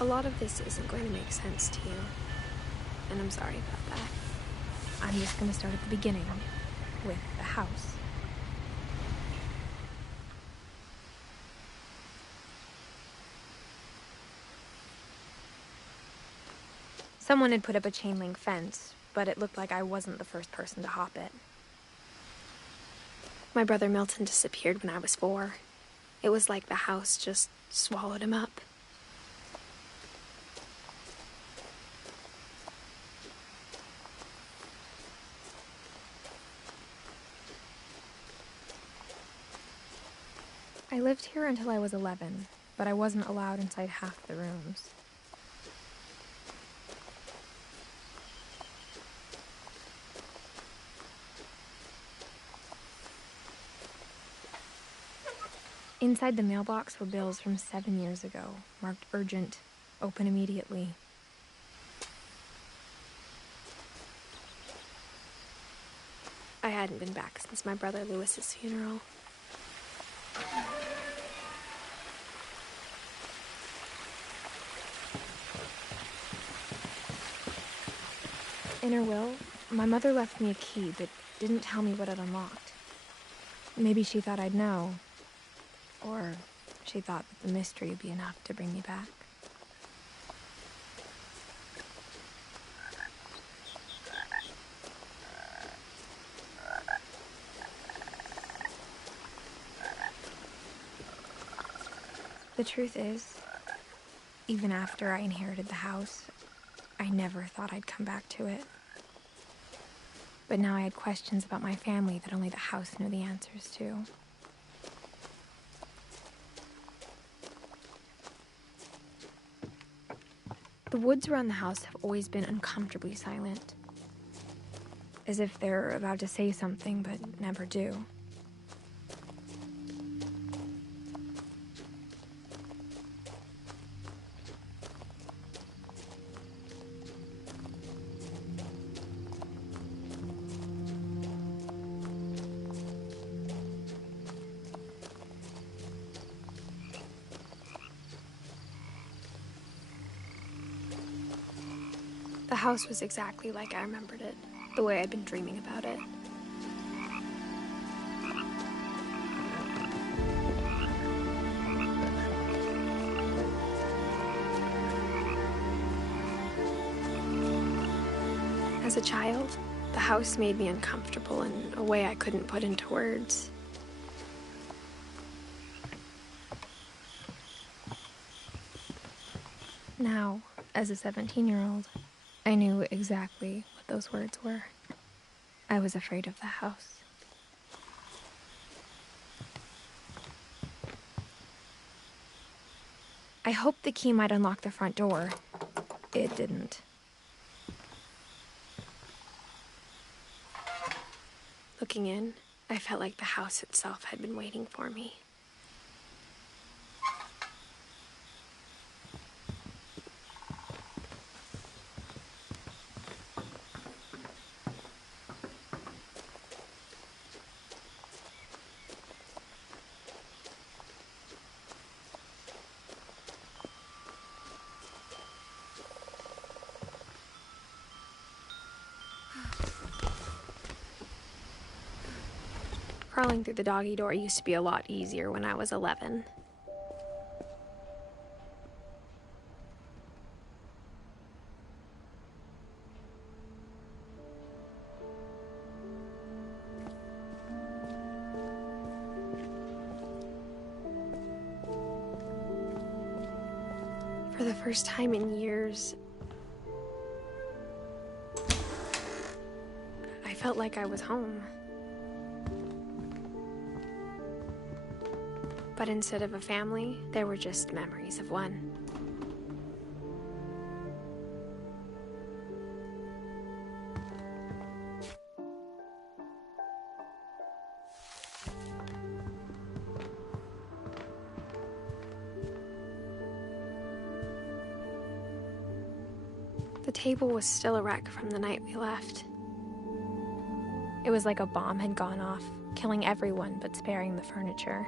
A lot of this isn't going to make sense to you, and I'm sorry about that. I'm just going to start at the beginning, with the house. Someone had put up a chain link fence, but it looked like I wasn't the first person to hop it. My brother Milton disappeared when I was 4. It was like the house just swallowed him up. I lived here until I was 11, but I wasn't allowed inside half the rooms. Inside the mailbox were bills from 7 years ago, marked urgent, open immediately. I hadn't been back since my brother Lewis's funeral. In her will, my mother left me a key but didn't tell me what it unlocked. Maybe she thought I'd know. Or she thought that the mystery would be enough to bring me back. The truth is, even after I inherited the house, I never thought I'd come back to it. But now I had questions about my family that only the house knew the answers to. The woods around the house have always been uncomfortably silent, as if they're about to say something but never do. The house was exactly like I remembered it, the way I'd been dreaming about it. As a child, the house made me uncomfortable in a way I couldn't put into words. Now, as a 17-year-old, I knew exactly what those words were. I was afraid of the house. I hoped the key might unlock the front door. It didn't. Looking in, I felt like the house itself had been waiting for me. Crawling through the doggy door used to be a lot easier when I was 11. For the first time in years, I felt like I was home. But instead of a family, there were just memories of one. The table was still a wreck from the night we left. It was like a bomb had gone off, killing everyone but sparing the furniture.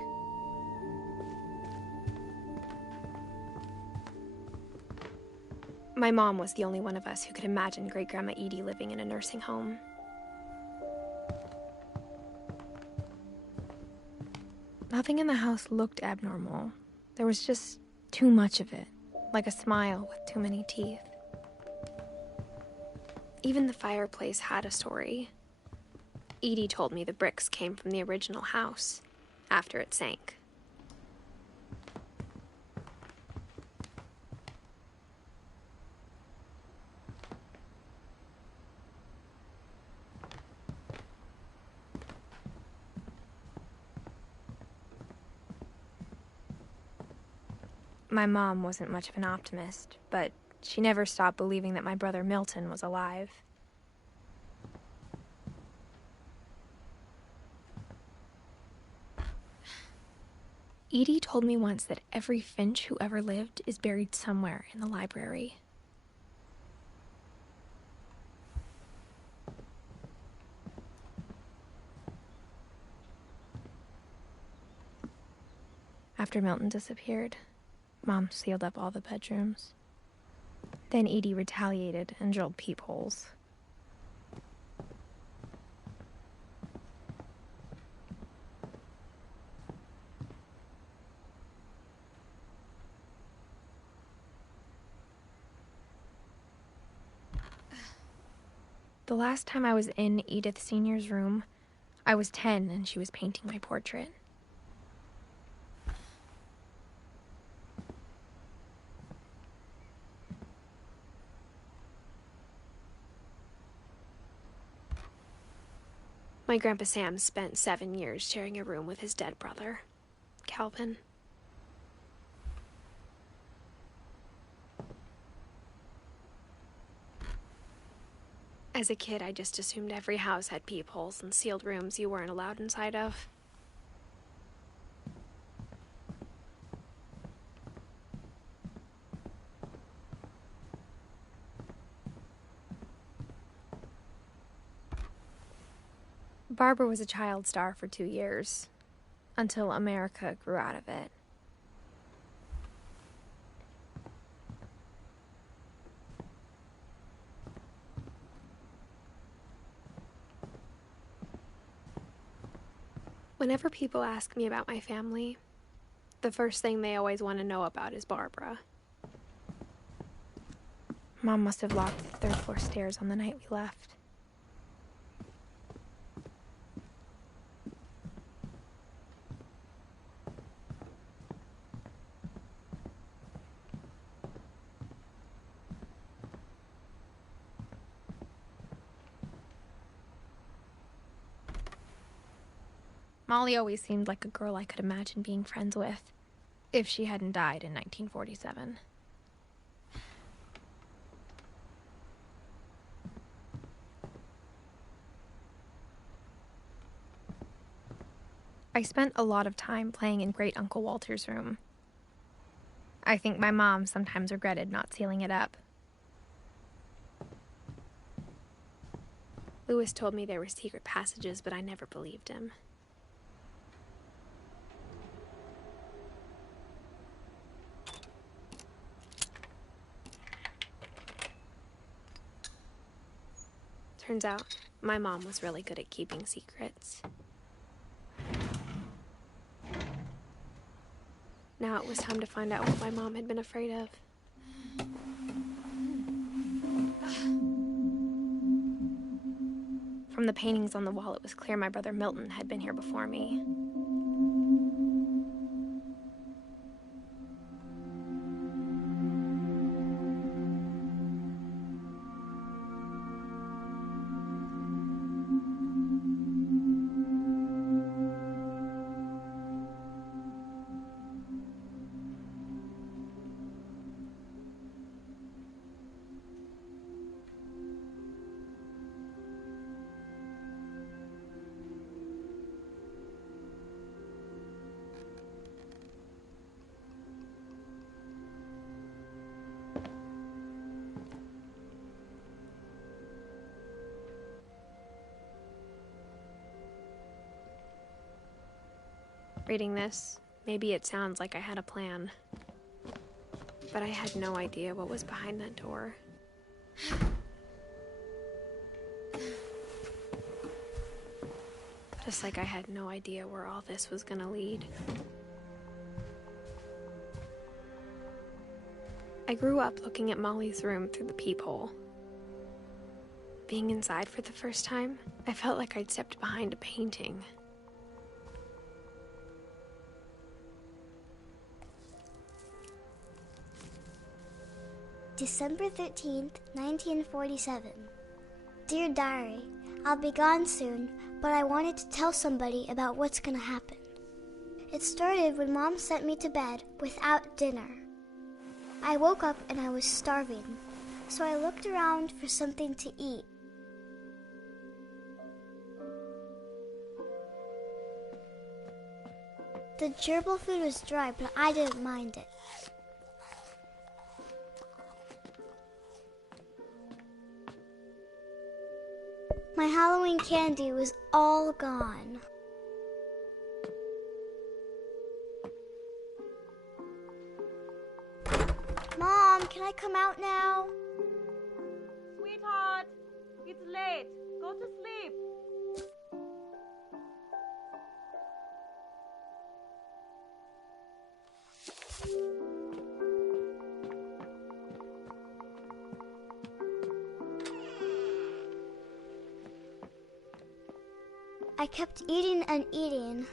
My mom was the only one of us who could imagine Great-Grandma Edie living in a nursing home. Nothing in the house looked abnormal. There was just too much of it, like a smile with too many teeth. Even the fireplace had a story. Edie told me the bricks came from the original house, after it sank. My mom wasn't much of an optimist, but she never stopped believing that my brother Milton was alive. Edie told me once that every Finch who ever lived is buried somewhere in the library. After Milton disappeared, Mom sealed up all the bedrooms. Then Edie retaliated and drilled peepholes. The last time I was in Edith Sr.'s room, I was 10 and she was painting my portrait. My Grandpa Sam spent 7 years sharing a room with his dead brother, Calvin. As a kid, I just assumed every house had peepholes and sealed rooms you weren't allowed inside of. Barbara was a child star for 2 years, until America grew out of it. Whenever people ask me about my family, the first thing they always want to know about is Barbara. Mom must have locked the third-floor stairs on the night we left. Molly always seemed like a girl I could imagine being friends with, if she hadn't died in 1947. I spent a lot of time playing in Great Uncle Walter's room. I think my mom sometimes regretted not sealing it up. Lewis told me there were secret passages, but I never believed him. Turns out, my mom was really good at keeping secrets. Now it was time to find out what my mom had been afraid of. From the paintings on the wall, it was clear my brother Milton had been here before me. Reading this, maybe it sounds like I had a plan. but I had no idea what was behind that door. Just like I had no idea where all this was gonna lead. I grew up looking at Molly's room through the peephole. Being inside for the first time, I felt like I'd stepped behind a painting. December 13th, 1947. Dear Diary, I'll be gone soon, but I wanted to tell somebody about what's gonna happen. It started when Mom sent me to bed without dinner. I woke up and I was starving, so I looked around for something to eat. The gerbil food was dry, but I didn't mind it. My Halloween candy was all gone. Mom, can I come out now? Sweetheart, it's late. Go to sleep. I kept eating and eating.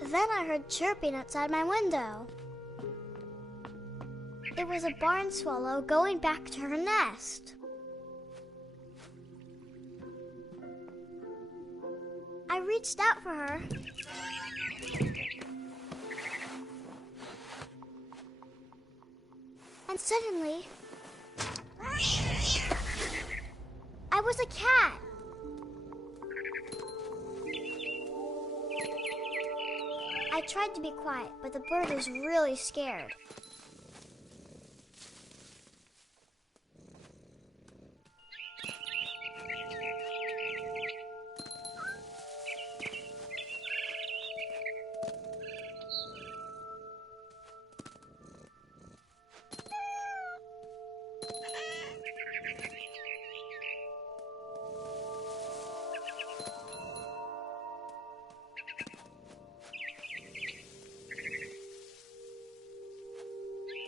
Then I heard chirping outside my window. It was a barn swallow going back to her nest. I reached out for her. And suddenly, I was a cat. I tried to be quiet, but the bird was really scared.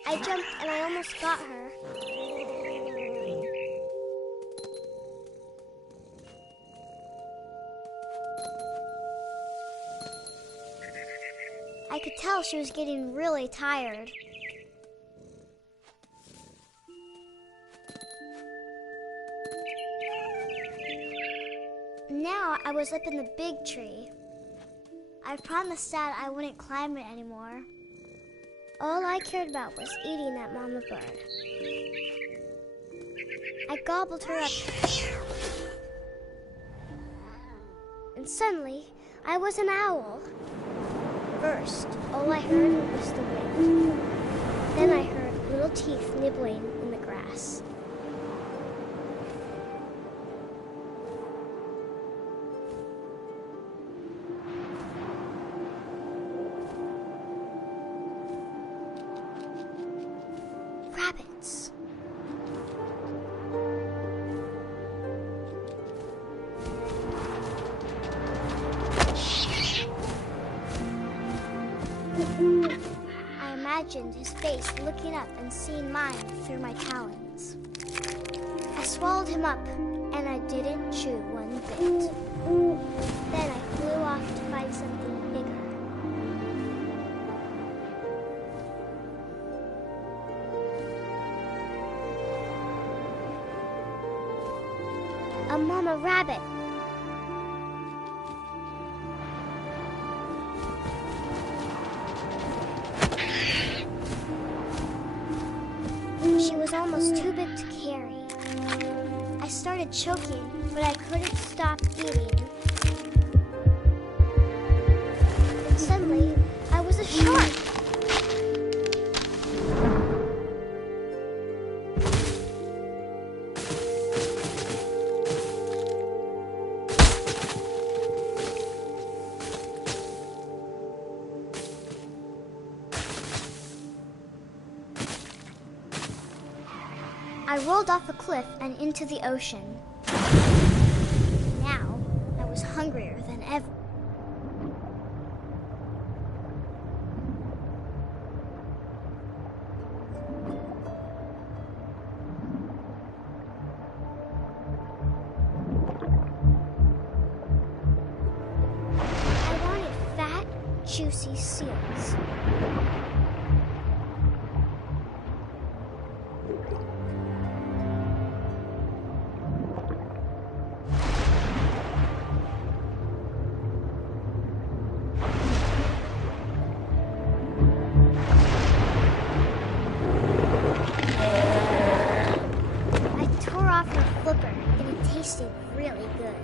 I jumped and I almost got her. I could tell she was getting really tired. Now I was up in the big tree. I promised Dad I wouldn't climb it anymore. All I cared about was eating that mama bird. I gobbled her up. And suddenly, I was an owl. First, all I heard was the wind. Then I heard little teeth nibbling in the grass. Rabbits. I imagined his face looking up and seeing mine through my talons. I swallowed him up, and I didn't chew one bit. Then I flew off to find something bigger. A mama rabbit. She was almost too big to carry. I started choking, but I couldn't stop eating. And suddenly, I was a shark. I rolled off a cliff and into the ocean. Now, I was hungrier than ever. I wanted fat, juicy seals. Tasted really good.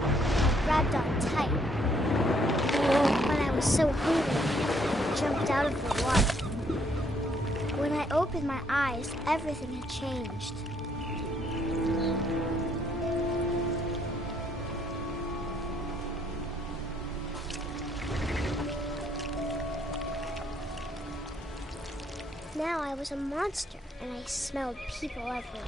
I grabbed on tight. When I was so hungry, I jumped out of the water. When I opened my eyes, everything had changed. Now I was a monster, and I smelled people everywhere.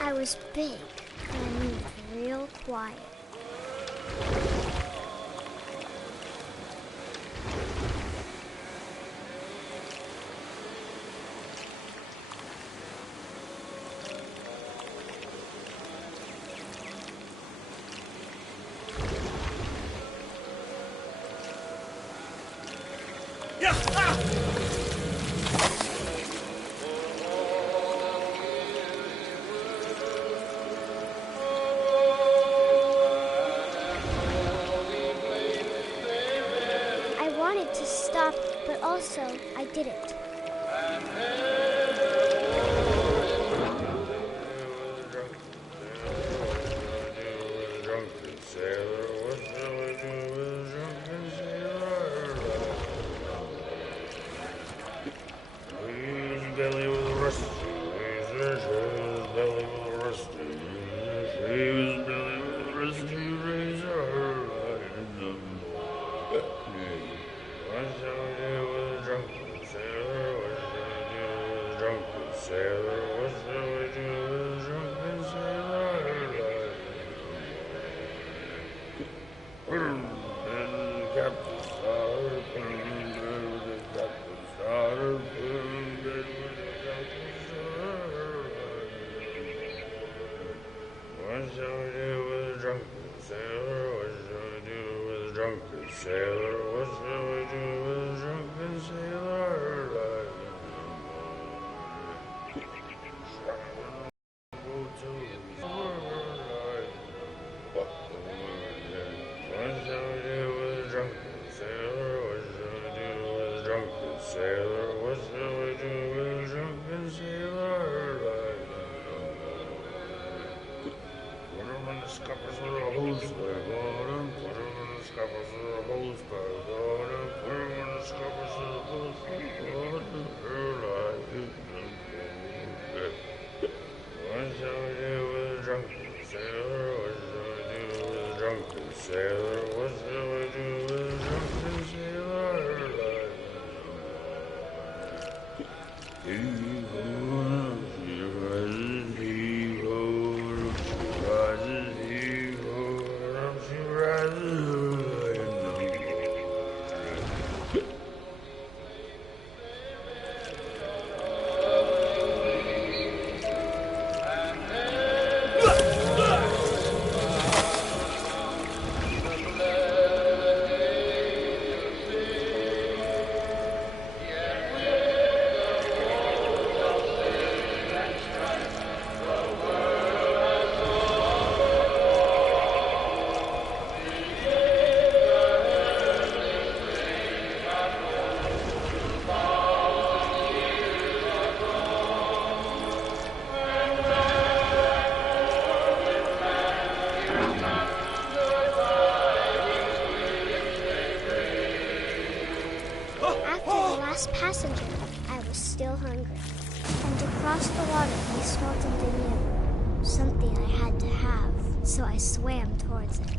I was big, and I moved real quiet. I wanted to stop, but also I didn't. as passenger, I was still hungry. And to cross the water, we smelt something new. Something I had to have, so I swam towards it.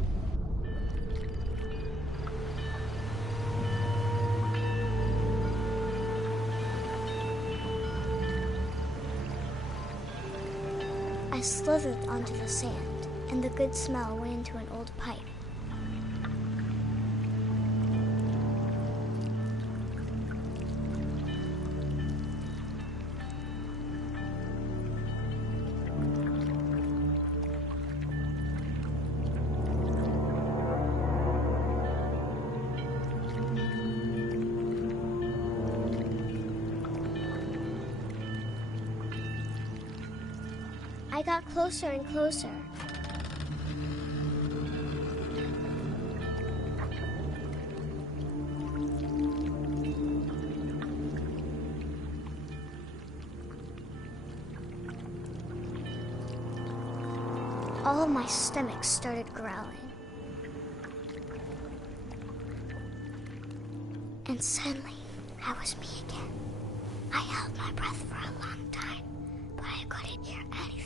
I slithered onto the sand, and the good smell went into an old pipe. I got closer and closer. All of my stomach started growling. And suddenly, I was me again. I held my breath for a long time, but I couldn't hear anything.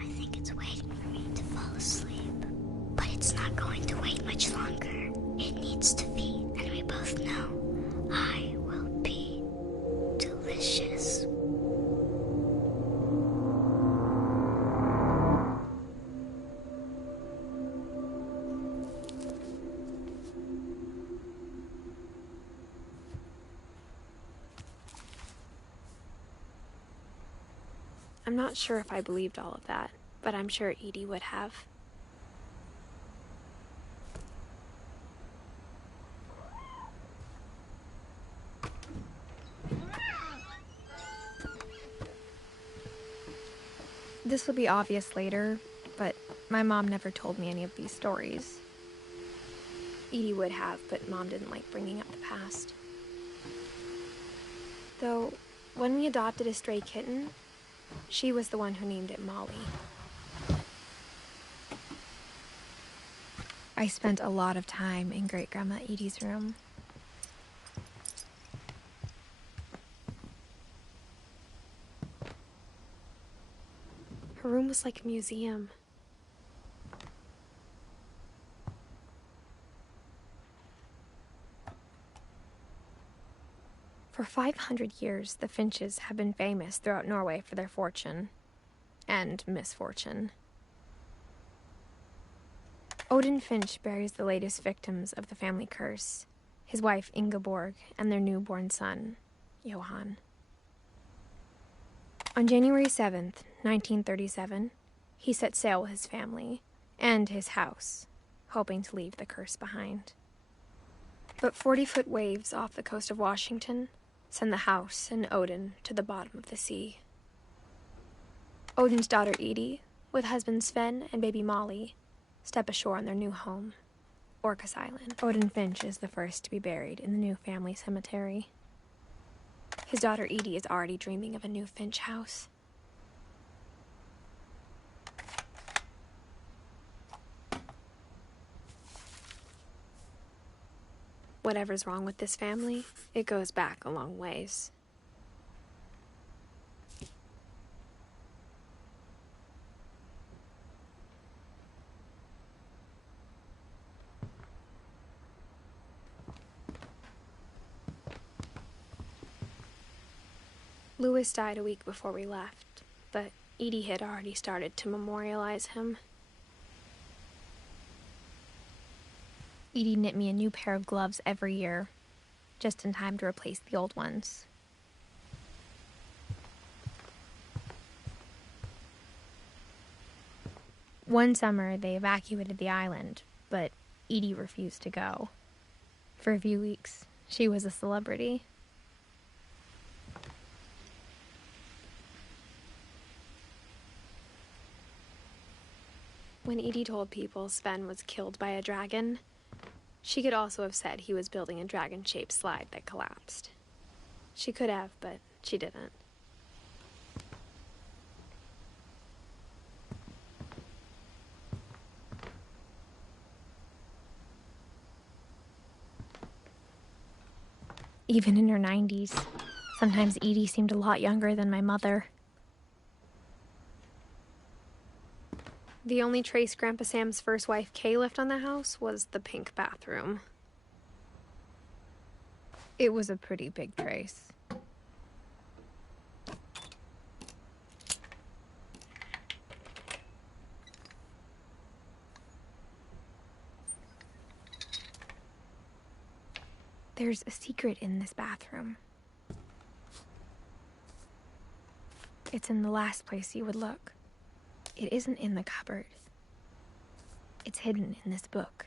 I think it's waiting for me to fall asleep. But it's not going to wait much longer. It needs to feed, and we both know I will be delicious. I'm not sure if I believed all of that, but I'm sure Edie would have. This will be obvious later, but my mom never told me any of these stories. Edie would have, but Mom didn't like bringing up the past. Though, when we adopted a stray kitten, she was the one who named it Molly. I spent a lot of time in Great-Grandma Edie's room. Her room was like a museum. For 500 years, the Finches have been famous throughout Norway for their fortune and misfortune. Odin Finch buries the latest victims of the family curse, his wife Ingeborg and their newborn son, Johan. On January 7th, 1937, he set sail with his family and his house, hoping to leave the curse behind. But 40-foot waves off the coast of Washington send the house and Odin to the bottom of the sea. Odin's daughter Edie, with husband Sven and baby Molly, step ashore on their new home, Orcas Island. Odin Finch is the first to be buried in the new family cemetery. His daughter Edie is already dreaming of a new Finch house. Whatever's wrong with this family, it goes back a long ways. Louis died a week before we left, but Edie had already started to memorialize him. Edie knit me a new pair of gloves every year, just in time to replace the old ones. One summer, they evacuated the island, but Edie refused to go. For a few weeks, she was a celebrity. When Edie told people Sven was killed by a dragon, she could also have said he was building a dragon-shaped slide that collapsed. She could have, but she didn't. even in her 90s. Sometimes Edie seemed a lot younger than my mother. The only trace Grandpa Sam's first wife, Kay, left on the house was the pink bathroom. It was a pretty big trace. There's a secret in this bathroom. It's in the last place you would look. It isn't in the cupboard. It's hidden in this book.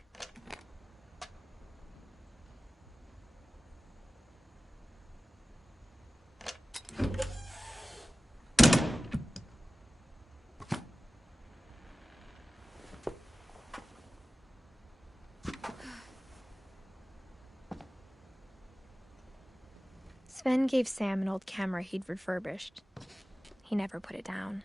Sven gave Sam an old camera he'd refurbished. He never put it down.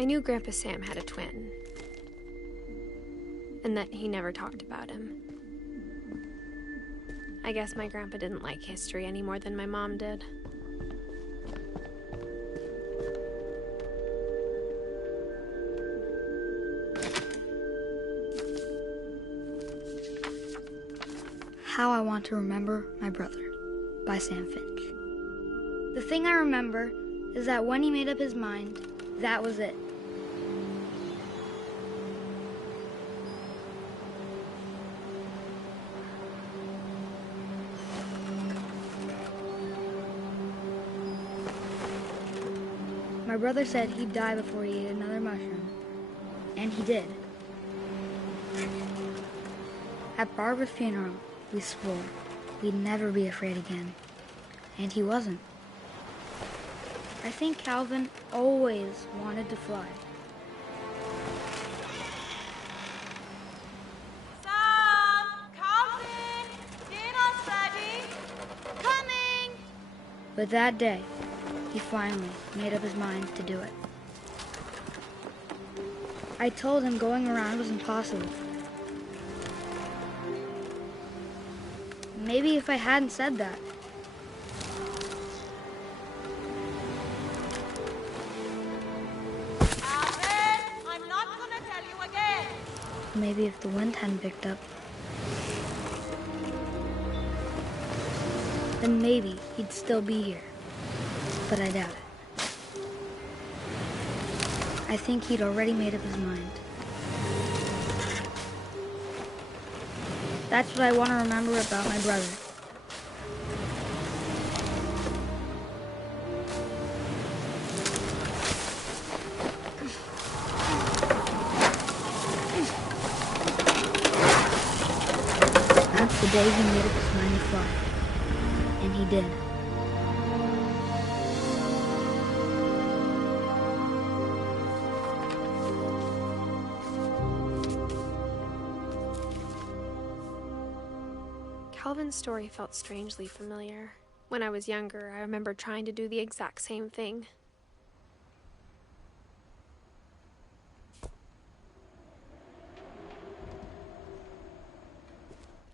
I knew Grandpa Sam had a twin, and that he never talked about him. I guess my grandpa didn't like history any more than my mom did. How I Want to Remember My Brother by Sam Finch. The thing I remember is that when he made up his mind, that was it. My brother said he'd die before he ate another mushroom, and he did. At Barbara's funeral, we swore we'd never be afraid again, and he wasn't. I think Calvin always wanted to fly. Sam! Calvin! Dinner's ready! Coming! But that day, he finally made up his mind to do it. I told him going around was impossible. Maybe if I hadn't said that, Alvin, I'm not gonna tell you again. maybe if the wind hadn't picked up, then maybe he'd still be here. But I doubt it. I think he'd already made up his mind. That's what I want to remember about my brother. That's the day he made up his mind to fly. And he did. Calvin's story felt strangely familiar. When I was younger, I remember trying to do the exact same thing.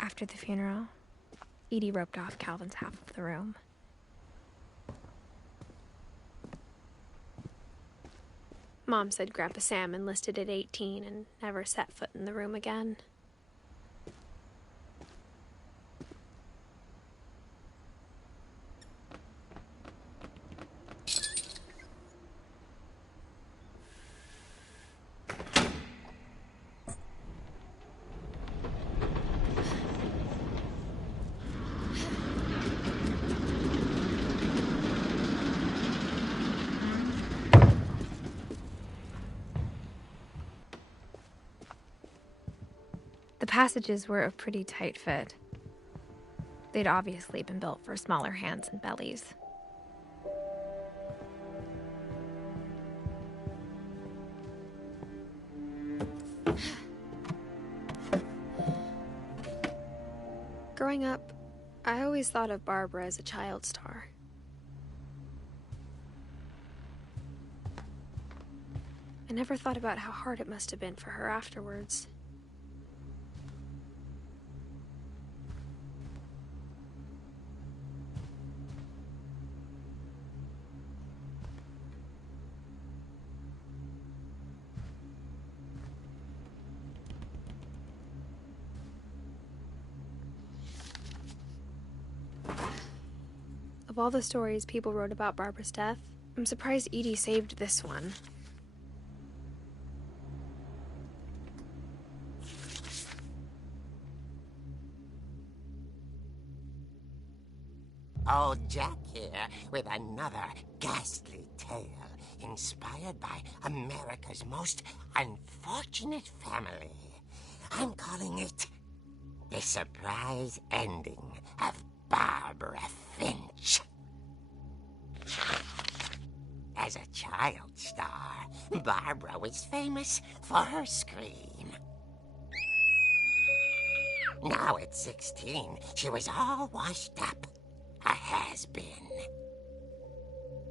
After the funeral, Edie roped off Calvin's half of the room. Mom said Grandpa Sam enlisted at 18 and never set foot in the room again. passages were a pretty tight fit. They'd obviously been built for smaller hands and bellies. Growing up, I always thought of Barbara as a child star. I never thought about how hard it must have been for her afterwards. Of all the stories people wrote about Barbara's death, I'm surprised Edie saved this one. Old Jack here with another ghastly tale inspired by America's most unfortunate family. I'm calling it The Surprise Ending of Barbara Finch. As a child star, Barbara was famous for her scream. Now at 16, she was all washed up. A has-been.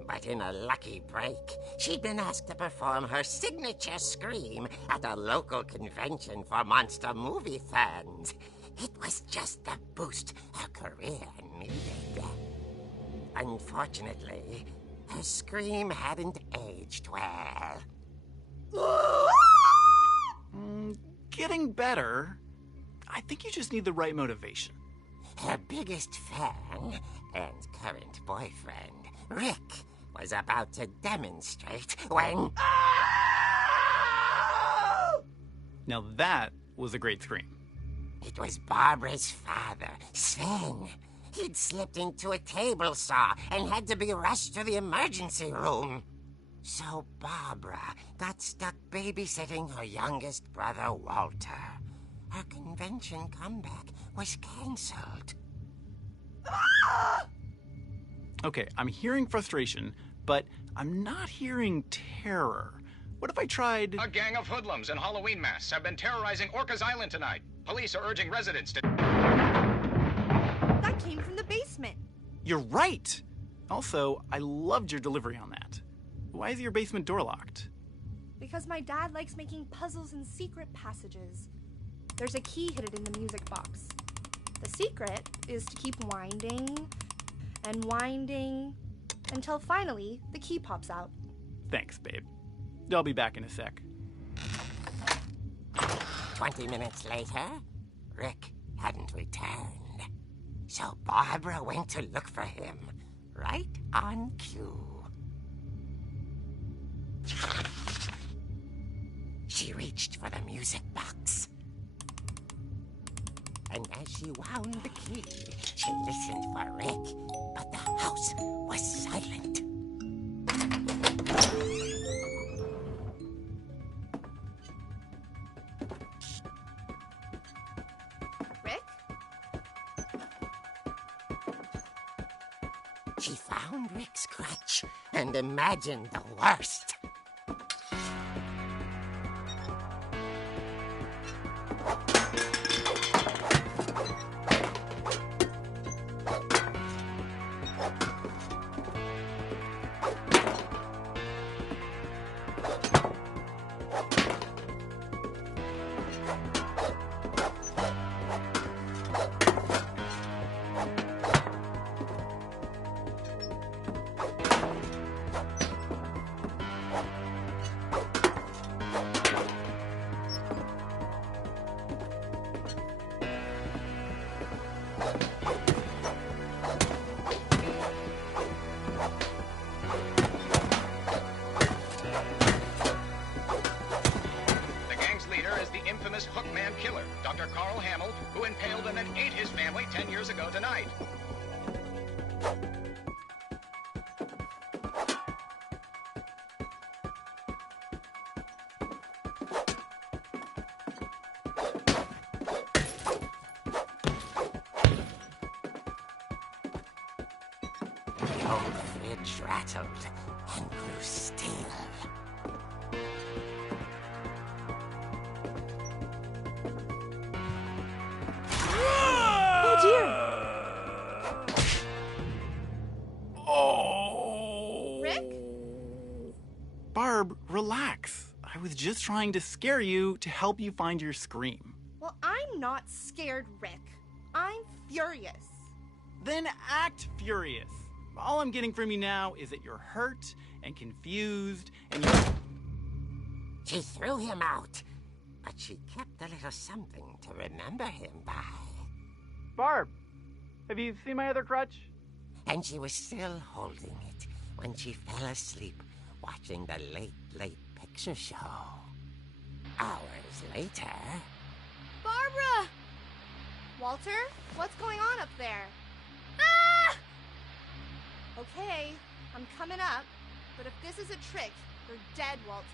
But in a lucky break, she'd been asked to perform her signature scream at a local convention for monster movie fans. It was just the boost her career needed. Unfortunately, her scream hadn't aged well. Getting better. I think you just need the right motivation. Her biggest fan and current boyfriend, Rick, was about to demonstrate when... Now that was a great scream. It was Barbara's father, Sven. He'd slipped into a table saw and had to be rushed to the emergency room. So Barbara got stuck babysitting her youngest brother, Walter. Her convention comeback was cancelled. Okay, I'm hearing frustration, but I'm not hearing terror. What if I tried... A gang of hoodlums in Halloween masks have been terrorizing Orcas Island tonight. Police are urging residents to... That came from the basement. You're right! Also, I loved your delivery on that. Why is your basement door locked? Because my dad likes making puzzles and secret passages. There's a key hidden in the music box. The secret is to keep winding and winding until finally the key pops out. Thanks, babe. I'll be back in a sec. 20 minutes later, Rick hadn't returned. So Barbara went to look for him, right on cue. She reached for the music box. And as she wound the key, she listened for Rick, but the house was silent. Rick? She found Rick's crutch and imagined the worst. Dr. Carl Hamill, who impaled and then ate his family 10 years ago tonight. fridge rattled and grew still. Oh dear! Oh! Rick? Barb, relax. I was just trying to scare you to help you find your scream. Well, I'm not scared, Rick. I'm furious. Then act furious. All I'm getting from you now is that you're hurt and confused and you're... She threw him out, but she kept a little something to remember him by. Barb, have you seen my other crutch? And she was still holding it when she fell asleep watching the late picture show. Hours later... Barbara! Walter, what's going on up there? Ah! Okay, I'm coming up, but if this is a trick, you're dead, Walter.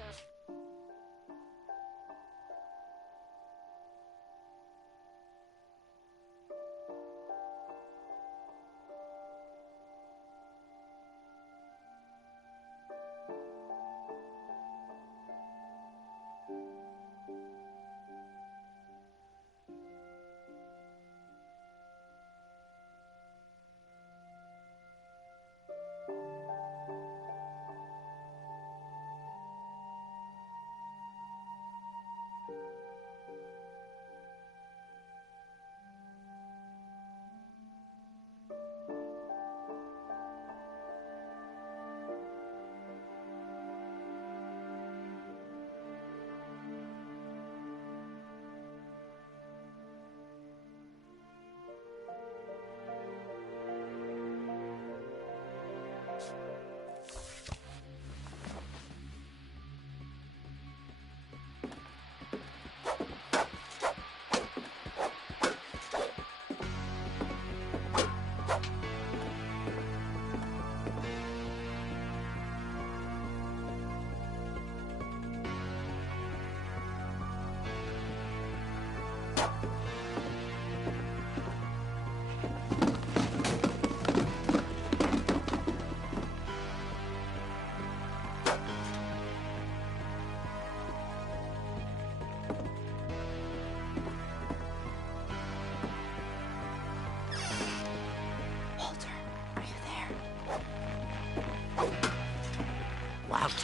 Walter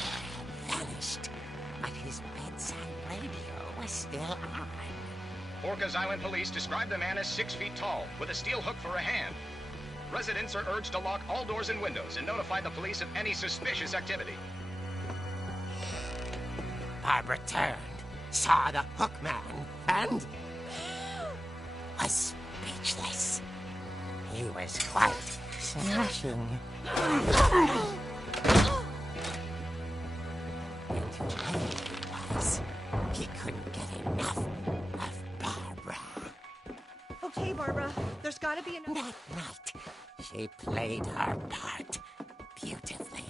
had vanished, but his bedside radio was still on. Orcas Island police describe the man as 6 feet tall, with a steel hook for a hand. Residents are urged to lock all doors and windows and notify the police of any suspicious activity. Barbara turned, saw the hook man, and was speechless. He was quite smashing. And he was. He couldn't get enough of Barbara. Okay, Barbara, there's gotta be enough. That night, she played her part beautifully.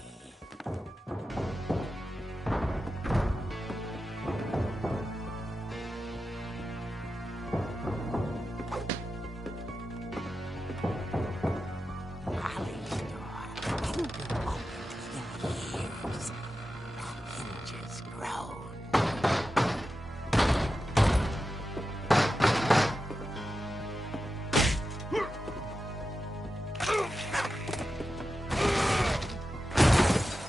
Molly's door hadn't been opened in years. The hinges groaned.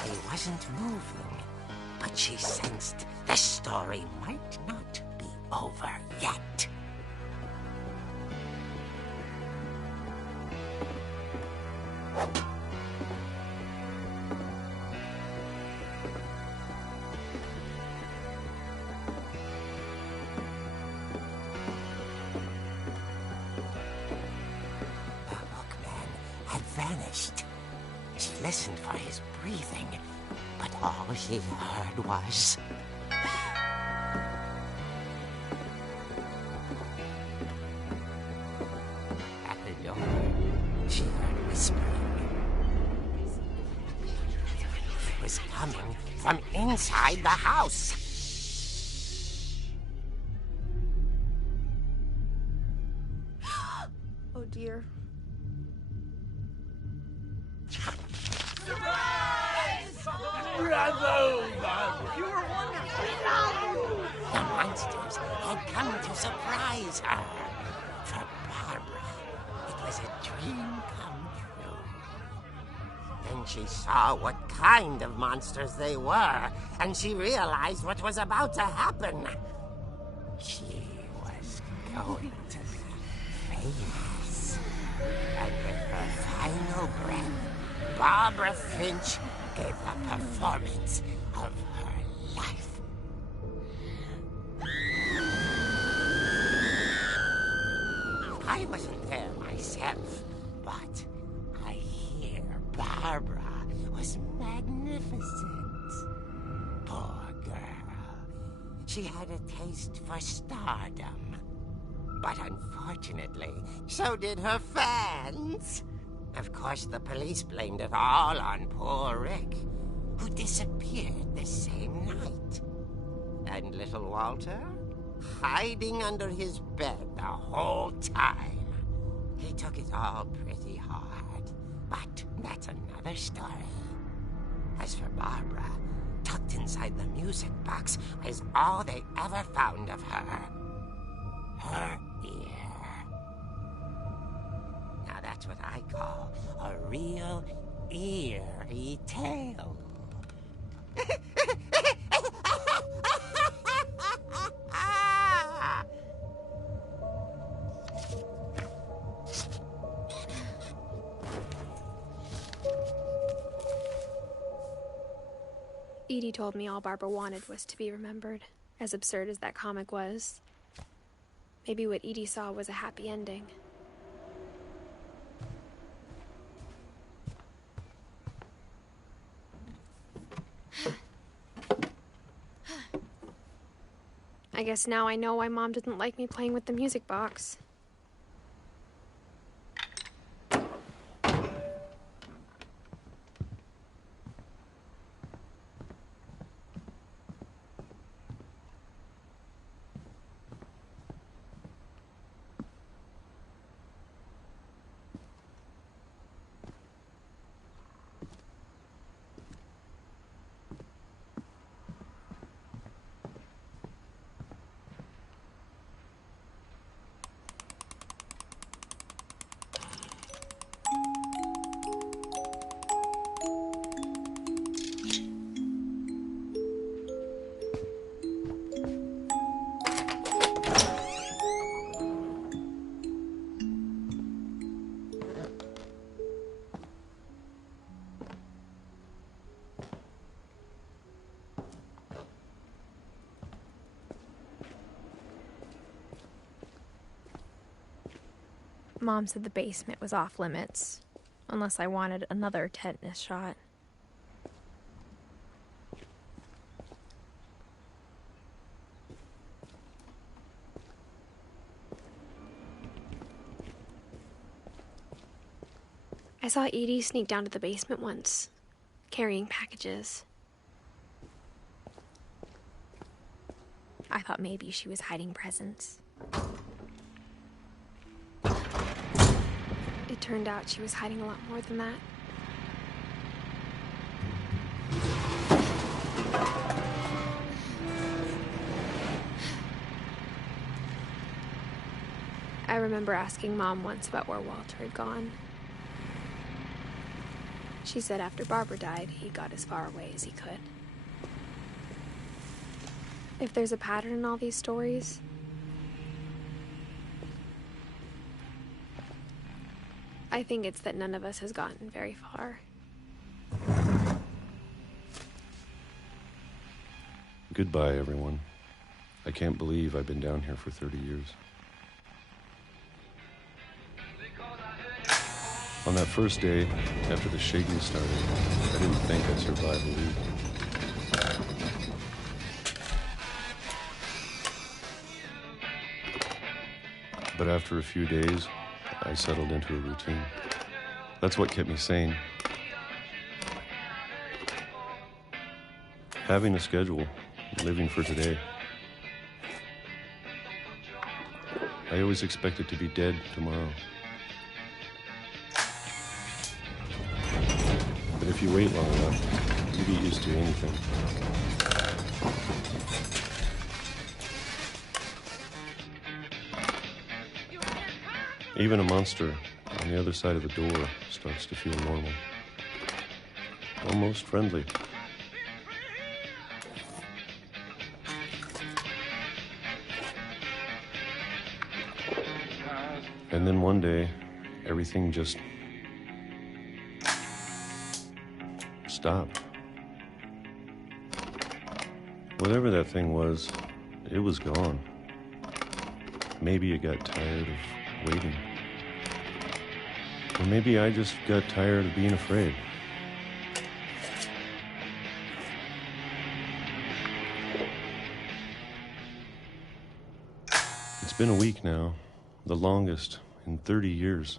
He wasn't moving, but she sensed the story might not be over yet. The hookman had vanished. She listened for his breathing, but all she heard was... At the door, she heard whispering. It was coming from inside the house. Oh dear. Bravo, Barbara! You were wonderful! The monsters had come to surprise her. For Barbara, it was a dream come true. Then she saw what kind of monsters they were, and she realized what was about to happen. She was going to be famous. And with her final breath, Barbara Finch gave the performance of her life. I wasn't there myself, but I hear Barbara was magnificent. Poor girl. She had a taste for stardom. But unfortunately, so did her fans. Of course, the police blamed it all on poor Rick, who disappeared the same night. And little Walter, hiding under his bed the whole time. He took it all pretty hard, but that's another story. As for Barbara, tucked inside the music box is all they ever found of her. Her ear. Now that's what I call a real eerie tale. Edie told me all Barbara wanted was to be remembered, as absurd as that comic was. Maybe what Edie saw was a happy ending. I guess now I know why Mom didn't like me playing with the music box. Mom said the basement was off limits, unless I wanted another tetanus shot. I saw Edie sneak down to the basement once, carrying packages. I thought maybe she was hiding presents. It turned out she was hiding a lot more than that. I remember asking Mom once about where Walter had gone. She said after Barbara died, he got as far away as he could. If there's a pattern in all these stories, I think it's that none of us has gotten very far. Goodbye, everyone. I can't believe I've been down here for 30 years. On that first day, after the shaking started, I didn't think I'd survive a week. But after a few days, I settled into a routine. That's what kept me sane. Having a schedule, living for today. I always expected to be dead tomorrow. But if you wait long enough, You get used to anything. Even a monster on the other side of the door starts to feel normal. Almost friendly. And then one day, everything just stopped. Whatever that thing was, it was gone. Maybe it got tired of waiting. Or maybe I just got tired of being afraid. It's been a week now, the longest in 30 years.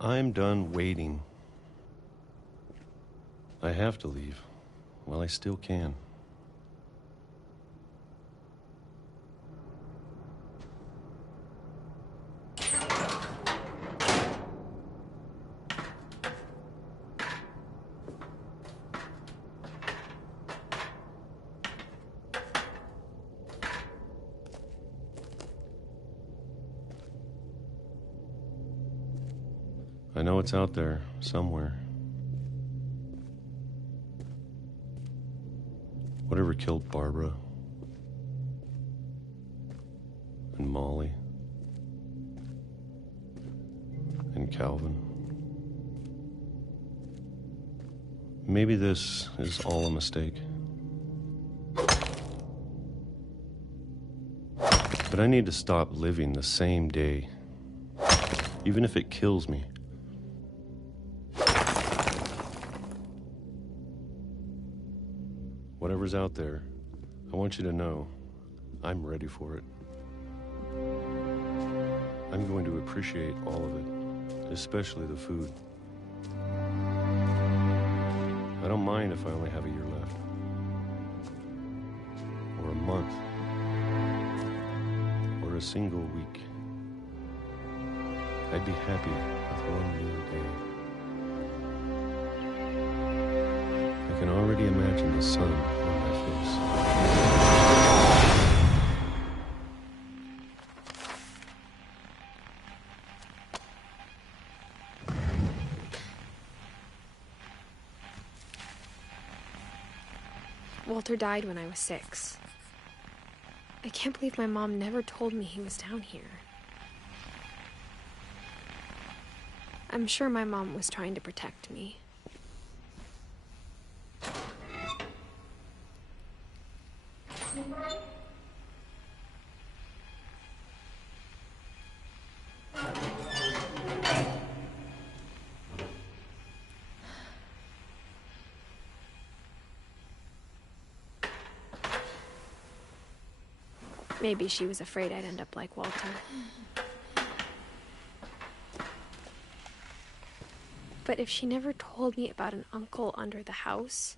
I'm done waiting. I have to leave while I still can. I know it's out there somewhere. Whatever killed Barbara and Molly and Calvin. Maybe this is all a mistake. But I need to stop living the same day, even if it kills me. Whatever's out there, I want you to know I'm ready for it. I'm going to appreciate all of it, especially the food. I don't mind if I only have a year left, or a month, or a single week. I'd be happy with one new day. I can already imagine the sun on my face. Walter died when I was 6. I can't believe my mom never told me he was down here. I'm sure my mom was trying to protect me. Maybe she was afraid I'd end up like Walter. But if she never told me about an uncle under the house,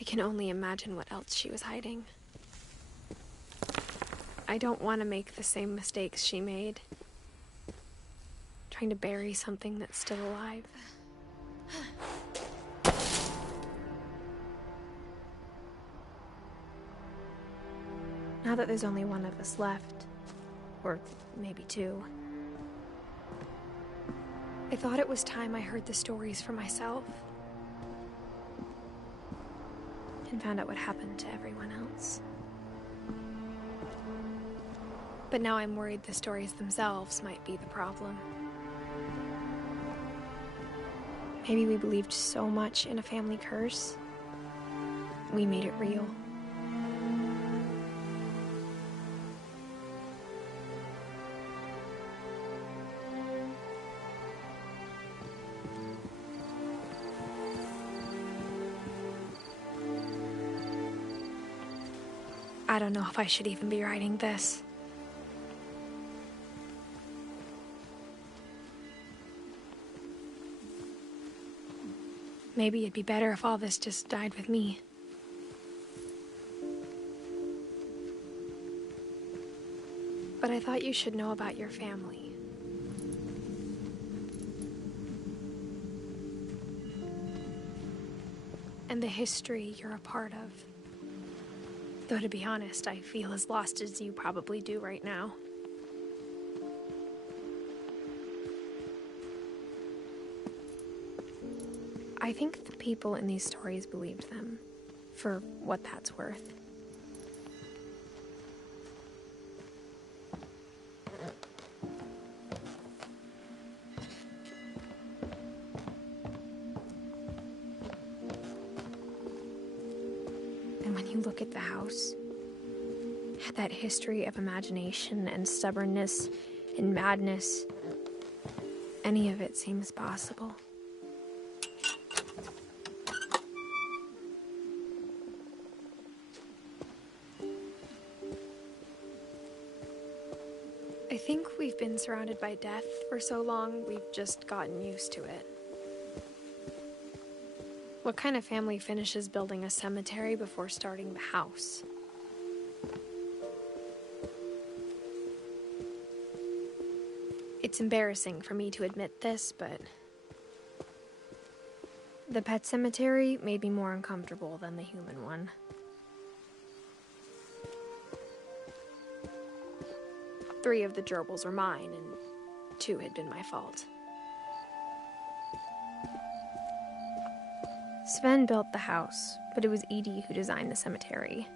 I can only imagine what else she was hiding. I don't want to make the same mistakes she made, trying to bury something that's still alive. Now that there's only one of us left, or maybe 2, I thought it was time I heard the stories for myself and found out what happened to everyone else. But now I'm worried the stories themselves might be the problem. Maybe we believed so much in a family curse, we made it real. I don't know if I should even be writing this. Maybe it'd be better if all this just died with me. But I thought you should know about your family. and the history you're a part of. Though to be honest, I feel as lost as you probably do right now. I think the people in these stories believed them, for what that's worth. And when you look at the house, at that history of imagination and stubbornness and madness, any of it seems possible. I think we've been surrounded by death for so long, we've just gotten used to it. What kind of family finishes building a cemetery before starting the house? It's embarrassing for me to admit this, but the pet cemetery made me more uncomfortable than the human one. Three of the gerbils were mine, and 2 had been my fault. Sven built the house, but it was Edie who designed the cemetery.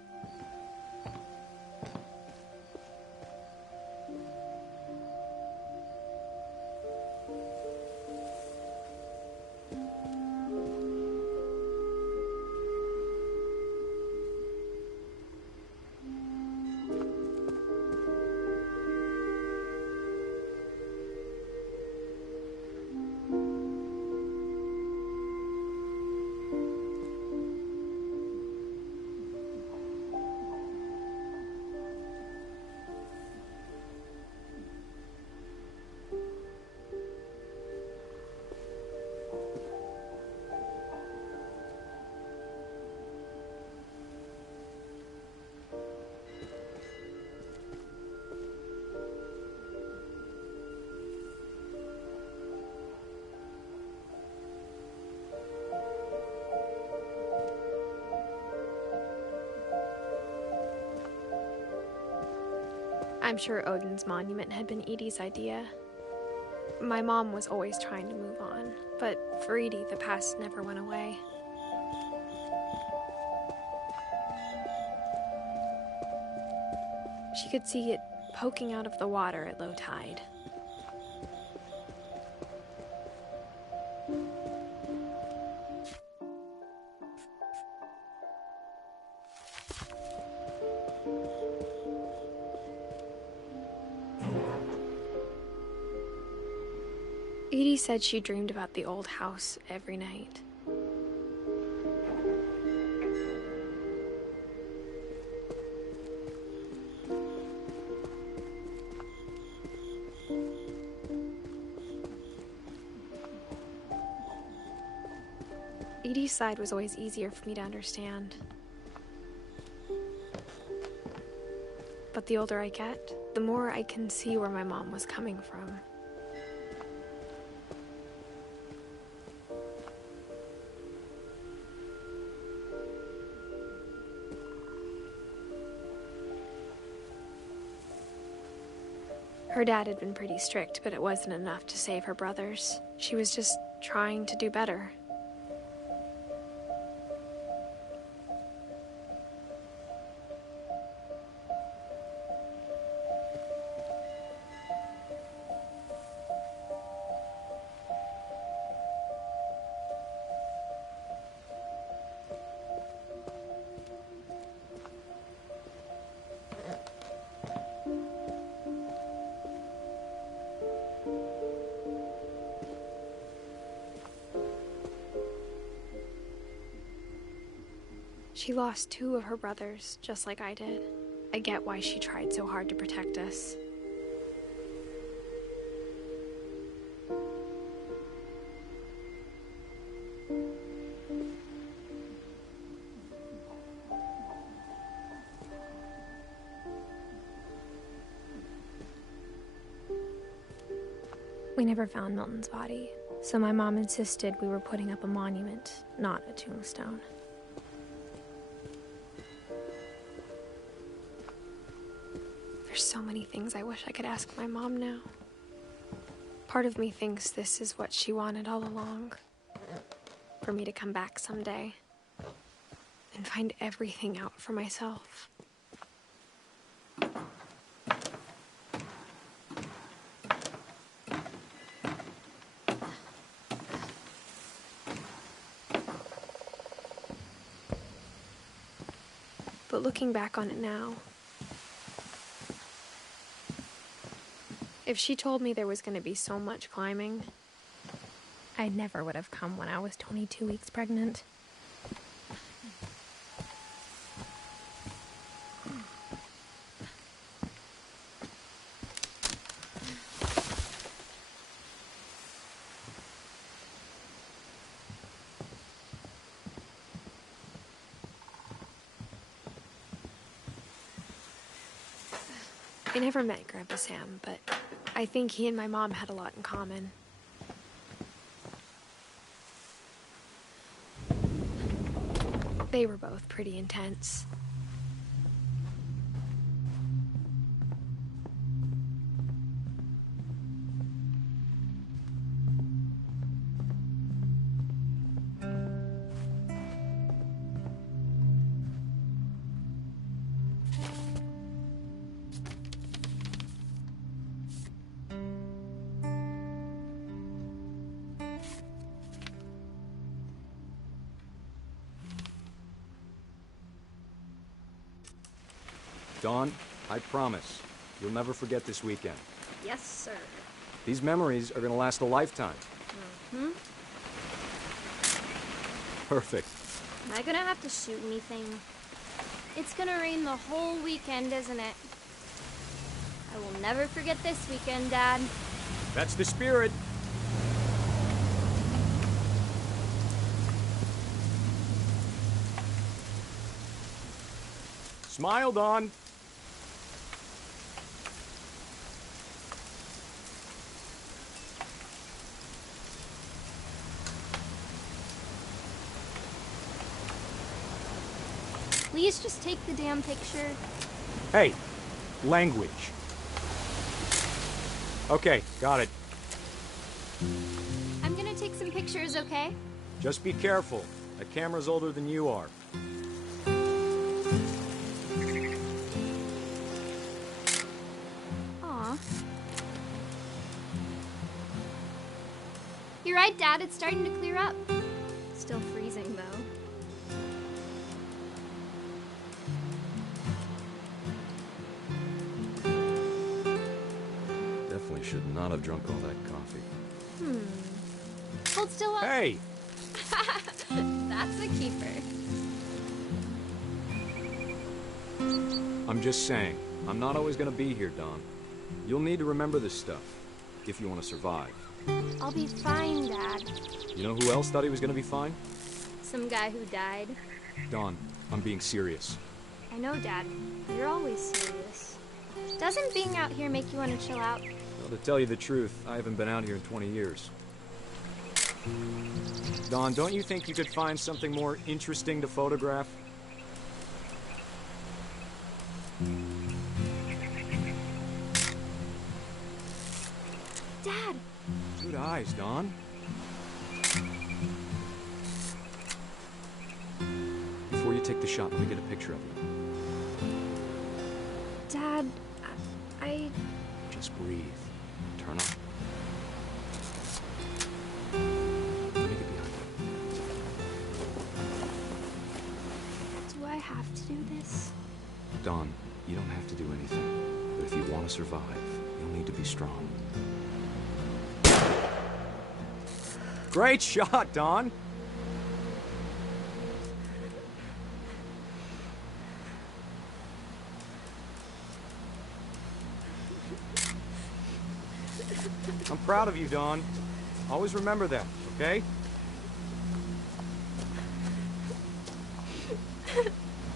I'm sure Odin's monument had been Edie's idea. My mom was always trying to move on, but for Edie, the past never went away. She could see it poking out of the water at low tide. Edie said she dreamed about the old house every night. Edie's side was always easier for me to understand. But the older I get, the more I can see where my mom was coming from. Her dad had been pretty strict, but it wasn't enough to save her brothers. She was just trying to do better. She lost 2 of her brothers, just like I did. I get why she tried so hard to protect us. We never found Milton's body, so my mom insisted we were putting up a monument, not a tombstone. There's so many things I wish I could ask my mom now. Part of me thinks this is what she wanted all along. For me to come back someday and find everything out for myself. But looking back on it now, if she told me there was going to be so much climbing, I never would have come when I was 22 weeks pregnant. I never met Grandpa Sam, but I think he and my mom had a lot in common. They were both pretty intense. Dawn, I promise, you'll never forget this weekend. Yes, sir. These memories are gonna last a lifetime. Mm-hmm. Perfect. Am I gonna have to shoot anything? It's gonna rain the whole weekend, isn't it? I will never forget this weekend, Dad. That's the spirit. Smile, Dawn. Please just take the damn picture. Hey, language. Okay, got it. I'm gonna take some pictures, okay? Just be careful. That camera's older than you are. Aw. You're right, Dad. It's starting to clear up. Still freezing, though. Definitely should not have drunk all that coffee. Hold still up. Hey! That's a keeper. I'm just saying, I'm not always gonna be here, Dawn. You'll need to remember this stuff, if you want to survive. I'll be fine, Dad. You know who else thought he was gonna be fine? Some guy who died. Dawn, I'm being serious. I know, Dad. You're always serious. Doesn't being out here make you want to chill out? Well, to tell you the truth, I haven't been out here in 20 years. Dawn, don't you think you could find something more interesting to photograph? Dad! Good eyes, Dawn. Before you take the shot, let me get a picture of you. Dad, I... Just breathe. Turn up. Let me get behind you. Do I have to do this? Dawn, you don't have to do anything. But if you want to survive, you'll need to be strong. Great shot, Dawn! I'm proud of you, Dawn. Always remember that, okay?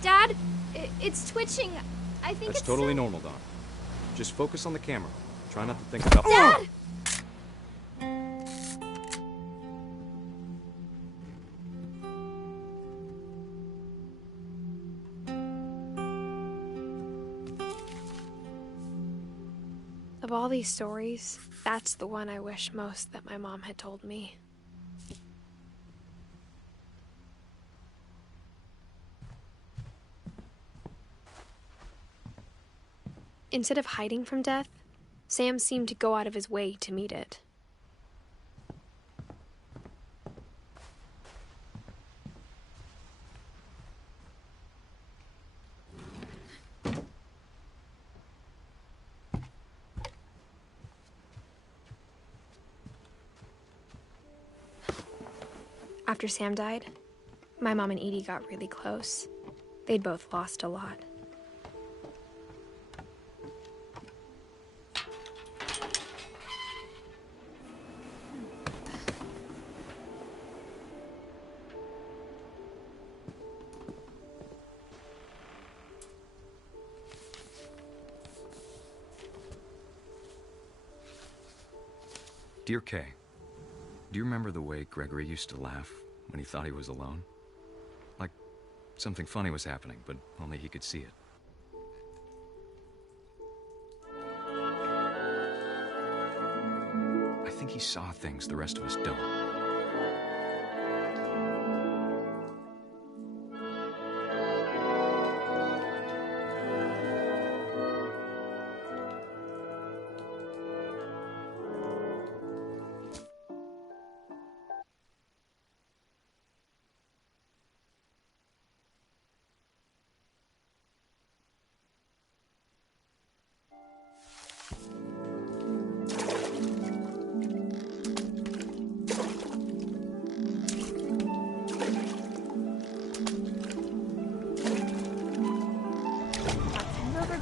Dad, it's twitching. I think That's it's totally so... normal, Dawn. Just focus on the camera. Try not to think about... Dad! Of all these stories, that's the one I wish most that my mom had told me. Instead of hiding from death, Sam seemed to go out of his way to meet it. After Sam died, my mom and Edie got really close. They'd both lost a lot. Dear Kay, do you remember the way Gregory used to laugh when he thought he was alone? Like something funny was happening, but only he could see it. I think he saw things the rest of us don't.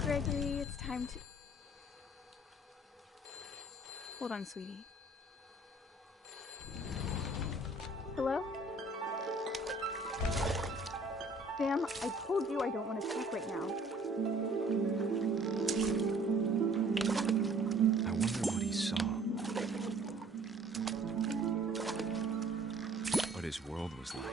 Gregory, it's time to... Hold on, sweetie. Hello? Sam, I told you I don't want to talk right now. I wonder what he saw. What his world was like.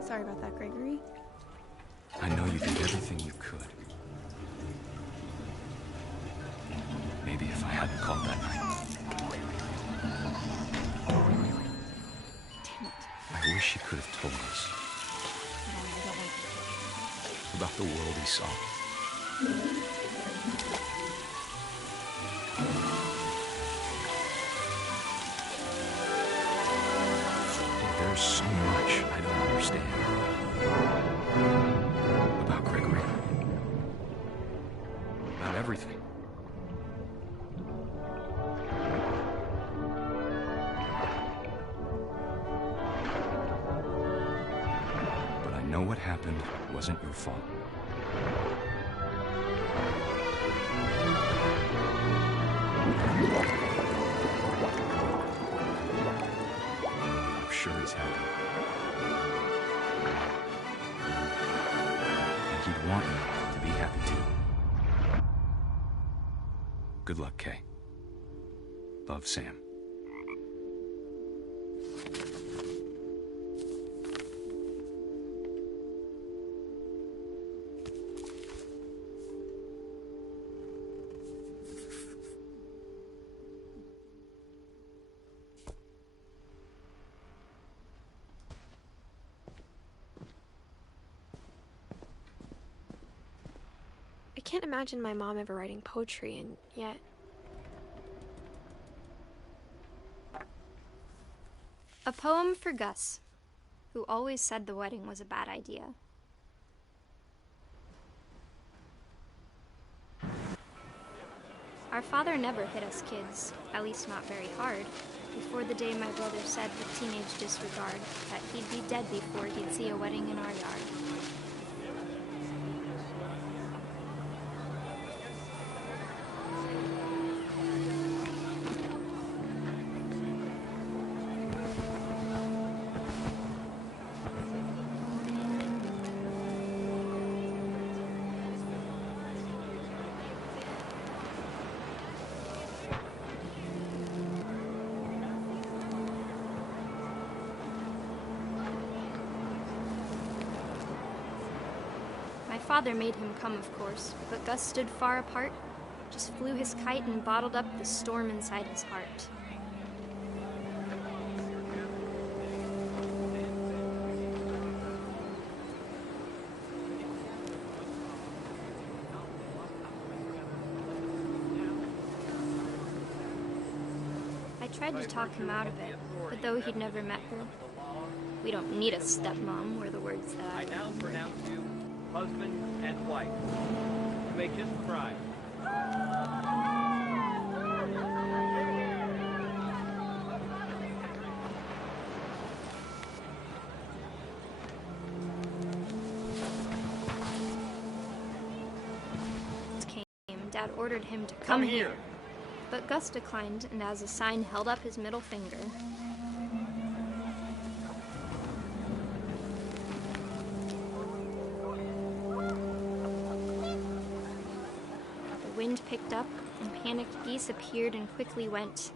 Sorry about that, Gregory. I know you did everything you could. Maybe if I hadn't called that night. Damn it. I wish he could have told us. No, I don't want to. About the world he saw. There's so much I don't understand about Gregory. About everything. But I know what happened wasn't your fault. I'm sure he's happy. Good luck, Kay. Love, Sam. I can't imagine my mom ever writing poetry, and yet... A poem for Gus, who always said the wedding was a bad idea. Our father never hit us kids, at least not very hard, before the day my brother said with teenage disregard that he'd be dead before he'd see a wedding in our yard. My father made him come, of course, but Gus stood far apart, just flew his kite and bottled up the storm inside his heart. I tried to talk him out of it, but though he'd never met her, "We don't need a stepmom," were the words that I now pronounce you husband and wife. You may kiss the bride. Dad ordered him to come here. But Gus declined, and as a sign held up his middle finger. The wind picked up, and panicked geese appeared and quickly went.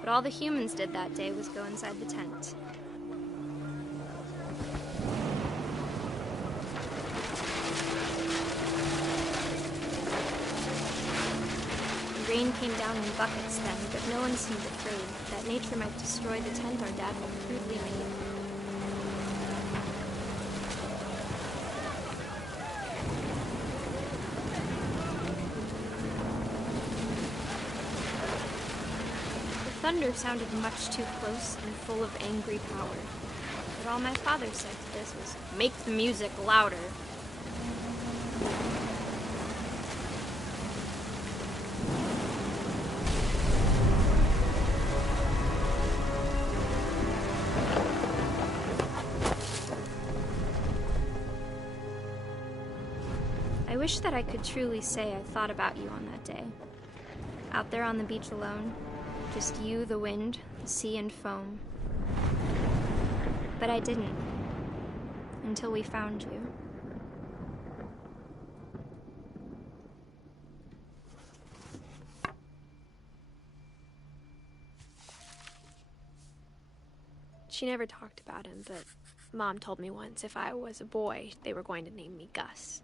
But all the humans did that day was go inside the tent. Rain came down in buckets then, but no one seemed afraid that nature might destroy the tent our dad had crudely made. The thunder sounded much too close and full of angry power, but all my father said to this was, "Make the music louder." I wish that I could truly say I thought about you on that day. Out there on the beach alone, just you, the wind, the sea, and foam. But I didn't, until we found you. She never talked about him, but Mom told me once if I was a boy, they were going to name me Gus.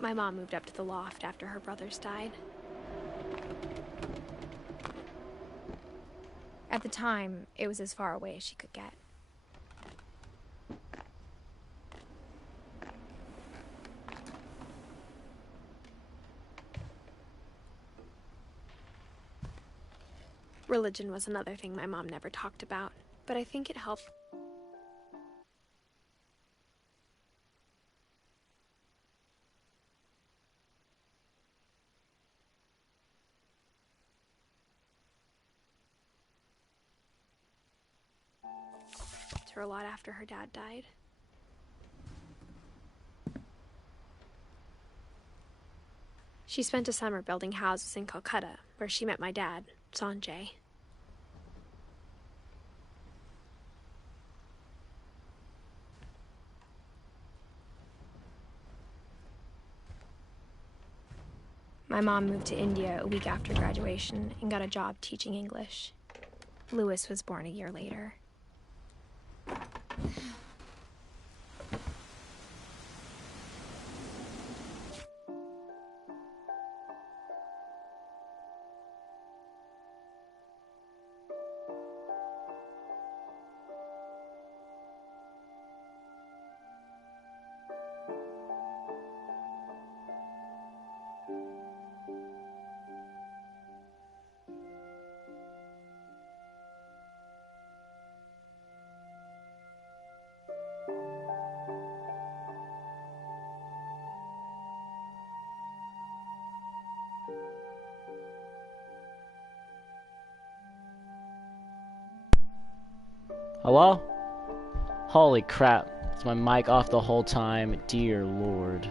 My mom moved up to the loft after her brothers died. At the time, it was as far away as she could get. Religion was another thing my mom never talked about, but I think it helped. Her a lot after her dad died. She spent a summer building houses in Calcutta, where she met my dad, Sanjay. My mom moved to India a week after graduation and got a job teaching English. Louis was born a year later. Hello? Holy crap. Is my mic off the whole time? Dear Lord.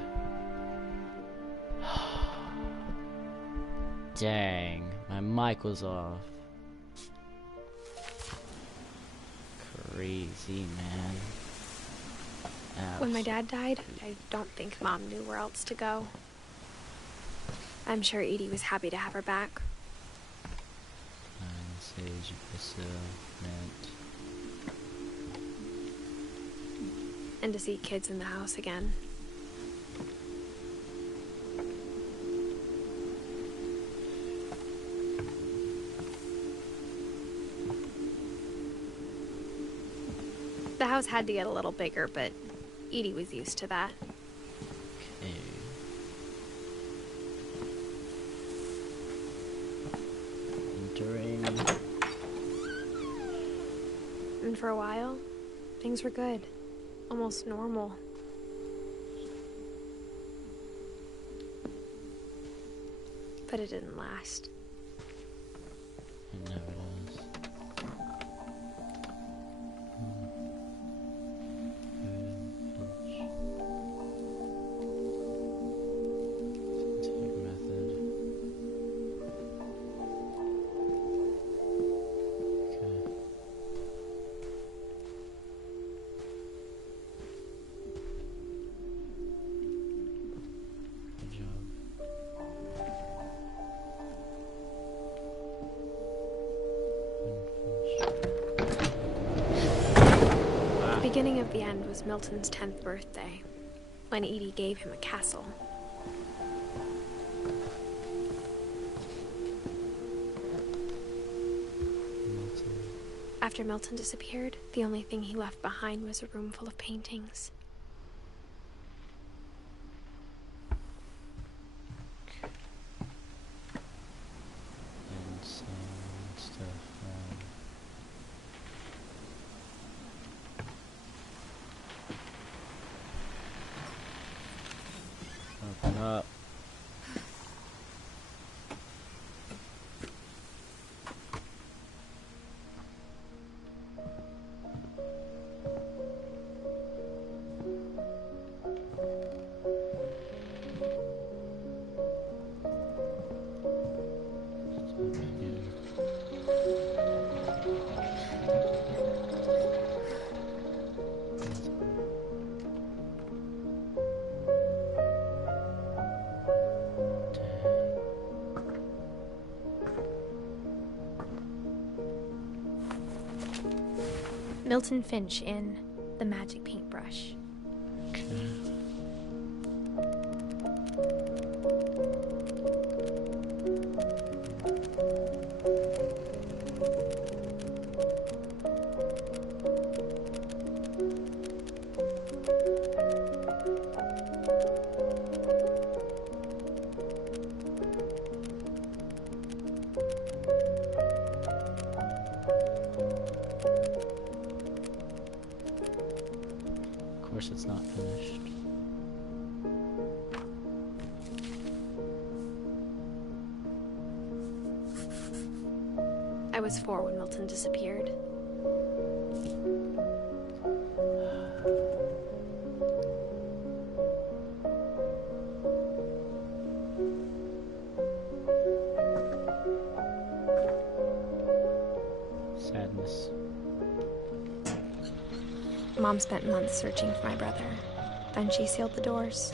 Dang, my mic was off. Crazy, man. When my dad died, I don't think Mom knew where else to go. I'm sure Edie was happy to have her back. Sage, Brazil, mint. And to see kids in the house again. The house had to get a little bigger, but Edie was used to that. Okay. Entering. And for a while, things were good. Almost normal. But it didn't last. It never does. Scientific method. Okay. Good job. The beginning of the end was Milton's 10th birthday, when Edie gave him a castle. After Milton disappeared, the only thing he left behind was a room full of paintings. Insane stuff, man. Open up. Milton Finch in The Magic Paintbrush. Okay. Of course it's not finished. I was 4 when Milton disappeared. Mom spent months searching for my brother. Then she sealed the doors.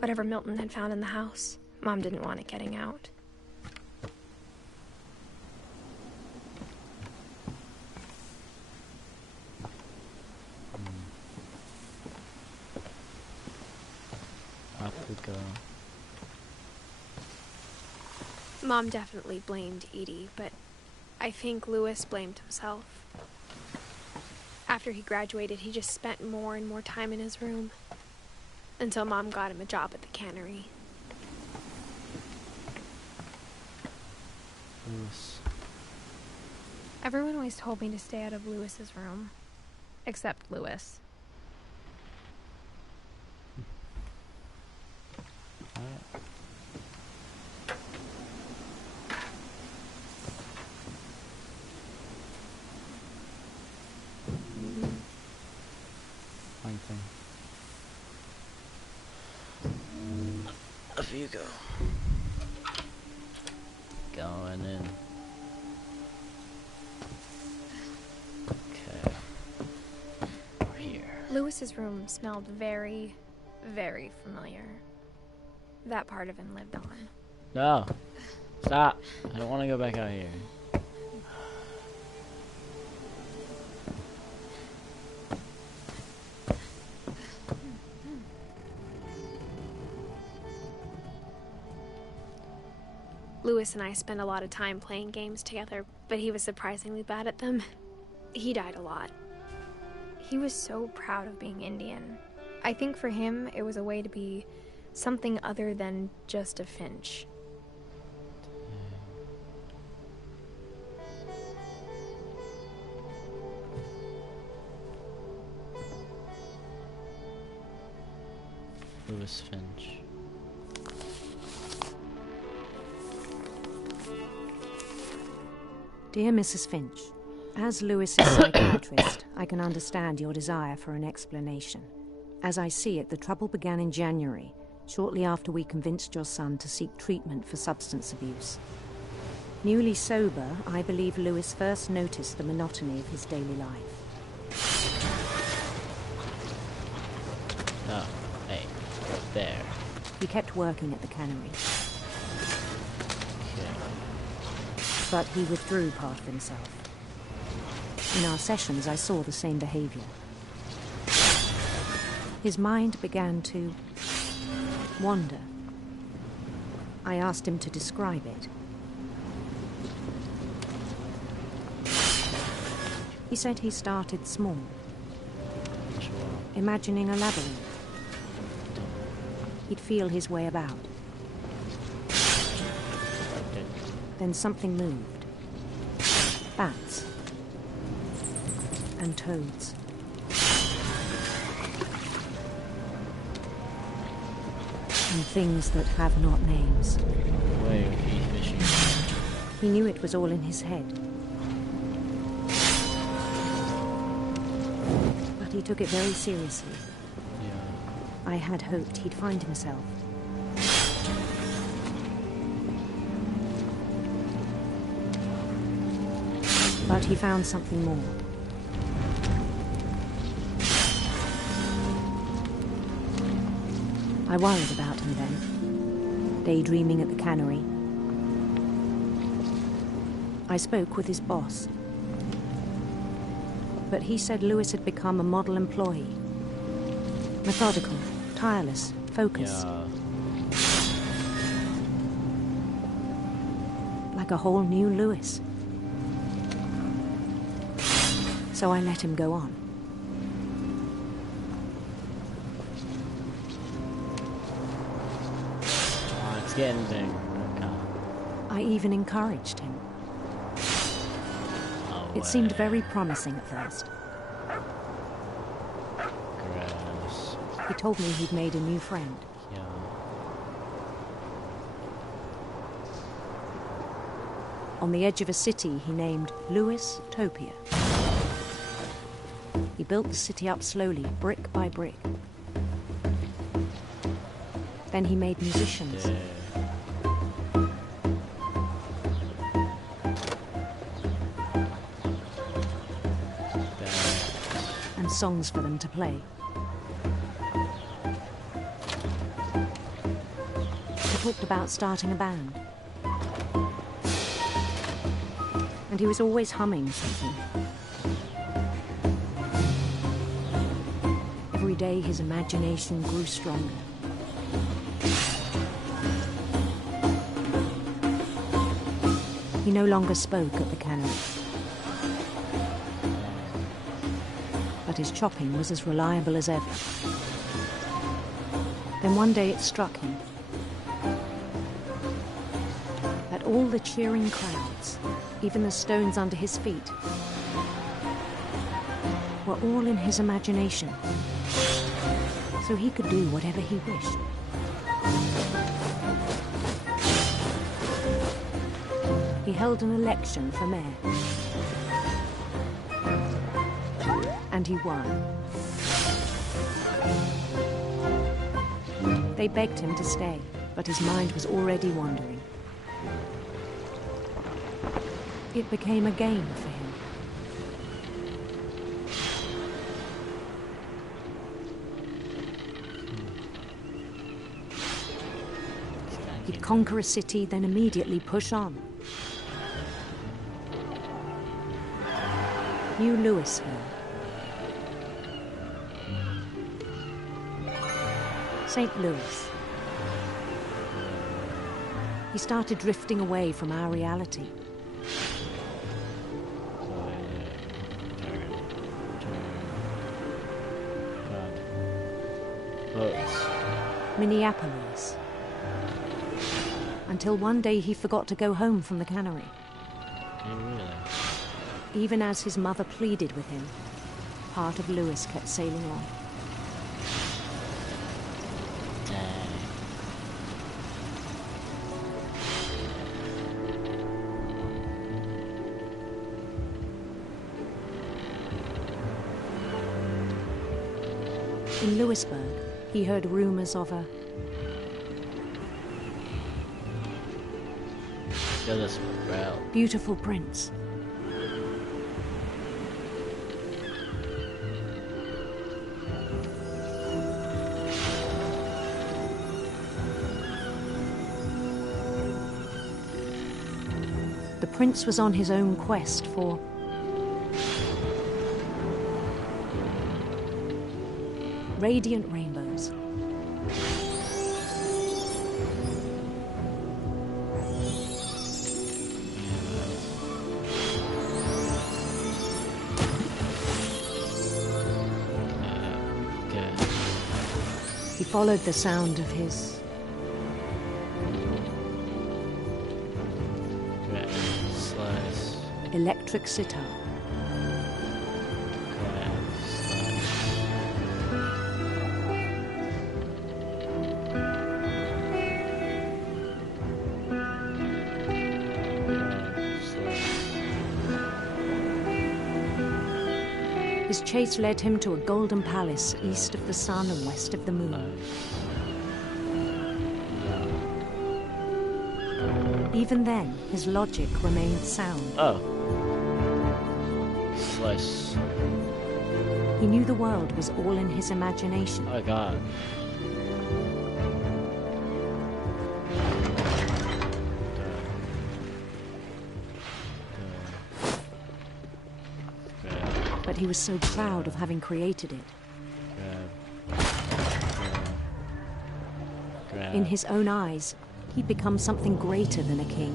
Whatever Milton had found in the house, Mom didn't want it getting out. Up we go. Mom definitely blamed Edie, but I think Louis blamed himself. After he graduated, he just spent more and more time in his room. Until Mom got him a job at the cannery. Louis. Everyone always told me to stay out of Louis's room. Except Louis. Fine thing. Off you go. Going in. Okay. We're here. Louis's room smelled very, very familiar. That part of him lived on. No. Stop. I don't want to go back out here. Louis and I spent a lot of time playing games together, but he was surprisingly bad at them. He died a lot. He was so proud of being Indian. I think for him, it was a way to be something other than just a Finch. Louis Finch. Dear Mrs. Finch, as Louis's psychiatrist, I can understand your desire for an explanation. As I see it, the trouble began in January, shortly after we convinced your son to seek treatment for substance abuse. Newly sober, I believe Louis first noticed the monotony of his daily life. Oh, hey, there. He kept working at the cannery. But he withdrew part of himself. In our sessions, I saw the same behavior. His mind began to wander. I asked him to describe it. He said he started small, imagining a labyrinth. He'd feel his way about. Then something moved. Bats. And toads. And things that have not names. Where he fishing? He knew it was all in his head. But he took it very seriously. Yeah. I had hoped he'd find himself. But he found something more. I worried about him then, daydreaming at the cannery. I spoke with his boss. But he said Louis had become a model employee. Methodical, tireless, focused. Yeah. Like a whole new Louis. So I let him go on. Oh, it's getting big. Okay. I even encouraged him. It seemed very promising at first. Gross. He told me he'd made a new friend. Yeah. On the edge of a city he named Louis Topia. He built the city up slowly, brick by brick. Then he made musicians. Yeah. and songs for them to play. He talked about starting a band. And he was always humming something. Every day his imagination grew stronger. He no longer spoke at the cannery. But his chopping was as reliable as ever. Then one day it struck him that all the cheering crowds, even the stones under his feet, were all in his imagination. So he could do whatever he wished. He held an election for mayor. And he won. They begged him to stay, but his mind was already wandering. It became a game for him. He'd conquer a city, then immediately push on. New Louisville. St. Louis. He started drifting away from our reality. Minneapolis. Until one day he forgot to go home from the cannery. Even as his mother pleaded with him, part of Louis kept sailing on. In Louisburg, he heard rumors of a beautiful prince. The prince was on his own quest for radiant rainbows. He followed the sound of his electric sitar. His chase led him to a golden palace east of the sun and west of the moon. Even then, his logic remained sound. He knew the world was all in his imagination. Oh God. But he was so proud of having created it. In his own eyes, he'd become something greater than a king.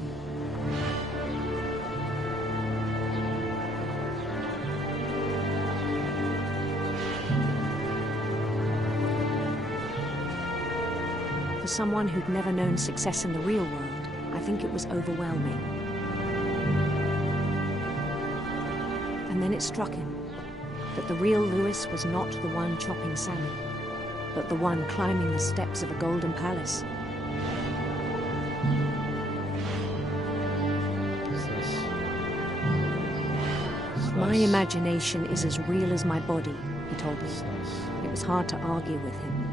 For someone who'd never known success in the real world, I think it was overwhelming. And then it struck him that the real Louis was not the one chopping salmon, but the one climbing the steps of a golden palace. My imagination is as real as my body, he told me. It was hard to argue with him.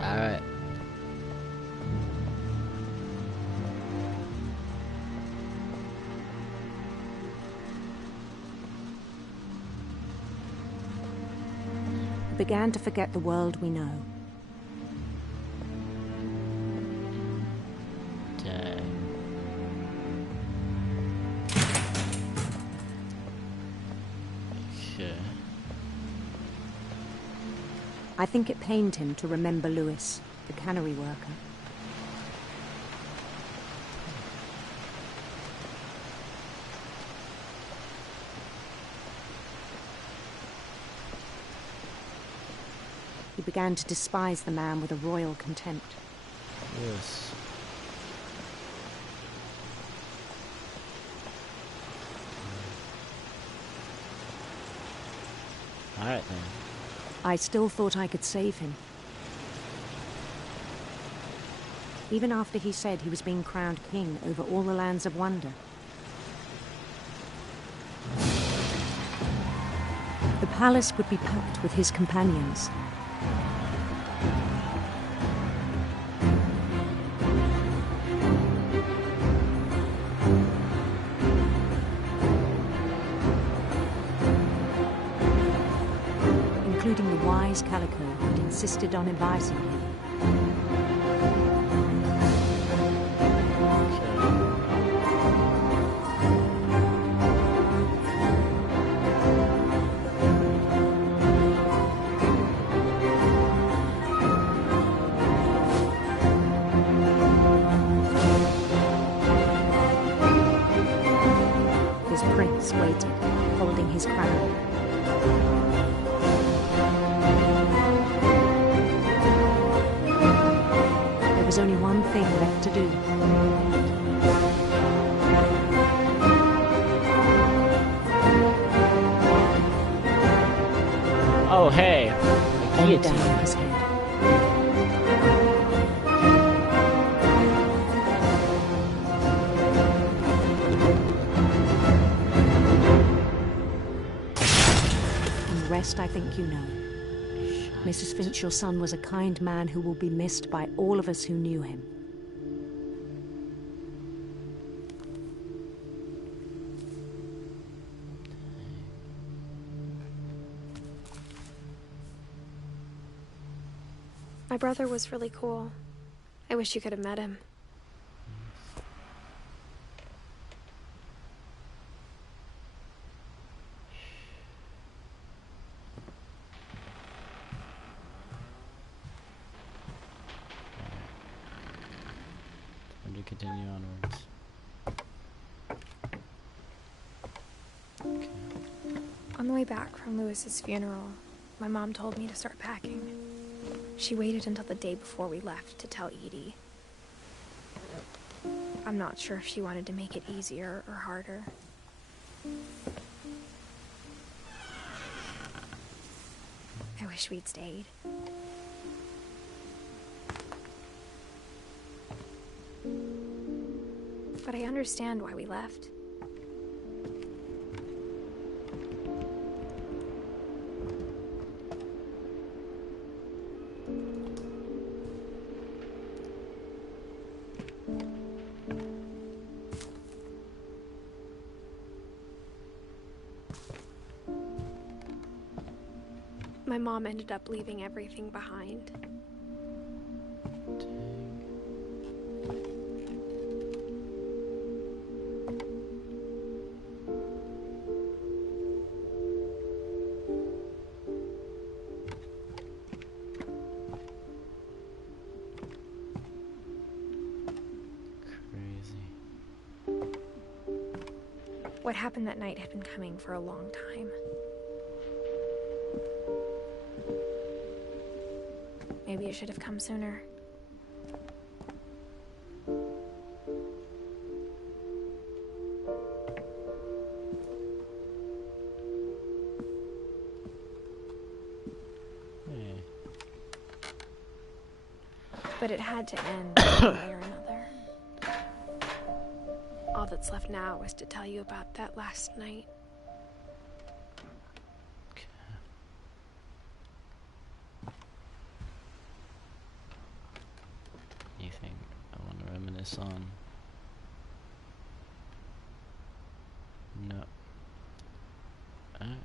Alright. began to forget the world we know. Dang. Okay. I think it pained him to remember Lewis, the cannery worker. He began to despise the man with a royal contempt. Yes. Alright then. I still thought I could save him. Even after he said he was being crowned king over all the lands of wonder. The palace would be packed with his companions. Including the wise Calico who'd insisted on advising him. His prince waited, holding his crown. There was only one thing left to do. Oh, hey. The Bend guillotine. down his head. And the rest I think you know. Mrs. Finch, your son was a kind man who will be missed by all of us who knew him. My brother was really cool. I wish you could have met him. Time to continue onwards. Okay. On the way back from Lewis's funeral, my mom told me to start packing. She waited until the day before we left to tell Edie. I'm not sure if she wanted to make it easier or harder. I wish we'd stayed. But I understand why we left. My mom ended up leaving everything behind. Crazy. What happened that night had been coming for a long time. Maybe it should have come sooner. Hey. But it had to end one way or another. All that's left now is to tell you about that last night. Anything I want to reminisce on? No. Alright.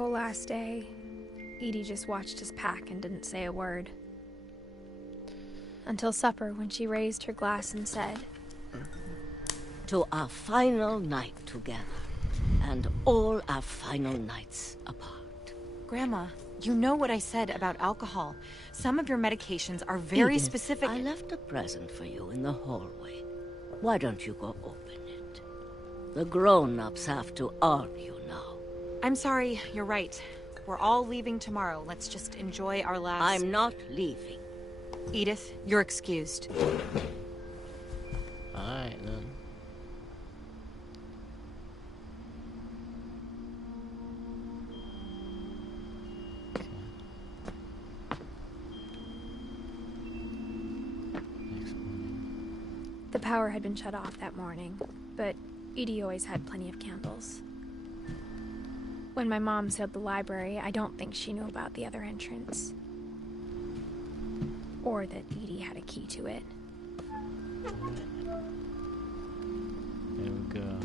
whole last day, Edie just watched us pack and didn't say a word. Until supper, when she raised her glass and said, "To our final night together, and all our final nights apart." Grandma, you know what I said about alcohol. Some of your medications are very Edith, specific. I left a present for you in the hallway. Why don't you go open it? The grown-ups have to argue now. I'm sorry, you're right. We're all leaving tomorrow. Let's just enjoy our last... I'm not leaving. Edith, you're excused. Alright, then. The power had been shut off that morning, but Edie always had plenty of candles. When my mom sealed the library, I don't think she knew about the other entrance. Or that Edie had a key to it. There we go.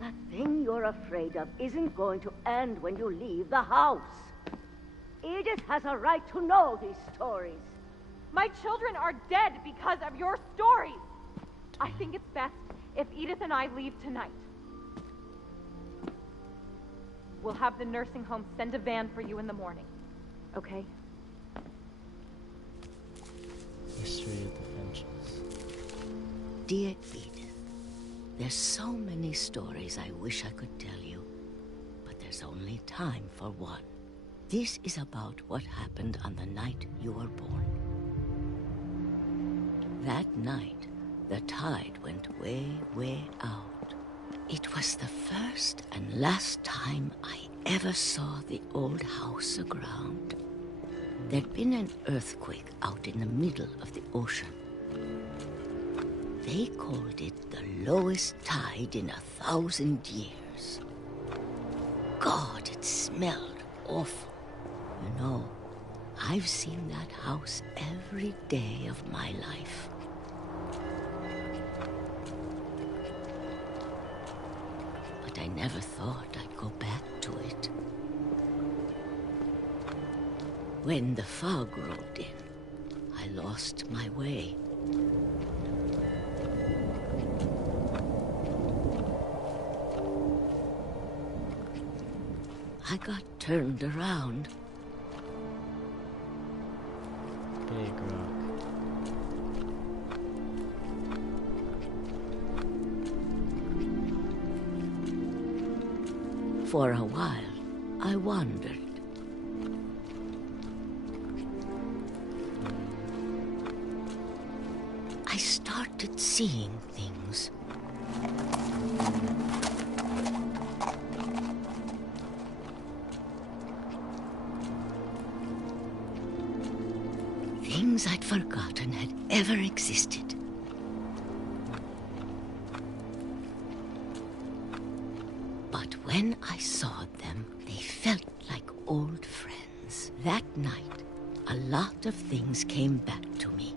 That thing you're afraid of isn't going to end when you leave the house. Edith has a right to know these stories. My children are dead because of your stories. I think it's best if Edith and I leave tonight. We'll have the nursing home send a van for you in the morning. Okay? History of the Ventures. Dear Edith, there's so many stories I wish I could tell you, but there's only time for one. This is about what happened on the night you were born. That night, the tide went way, way out. It was the first and last time I ever saw the old house aground. There'd been an earthquake out in the middle of the ocean. They called it the lowest tide in 1,000 years. God, it smelled awful. You know, I've seen that house every day of my life. But I never thought I'd go back to it. When the fog rolled in, I lost my way. I got turned around. Big rock. For a while, I wandered. I started seeing things. Things I'd forgotten had ever existed. But when I saw them, they felt like old friends. That night, a lot of things came back to me.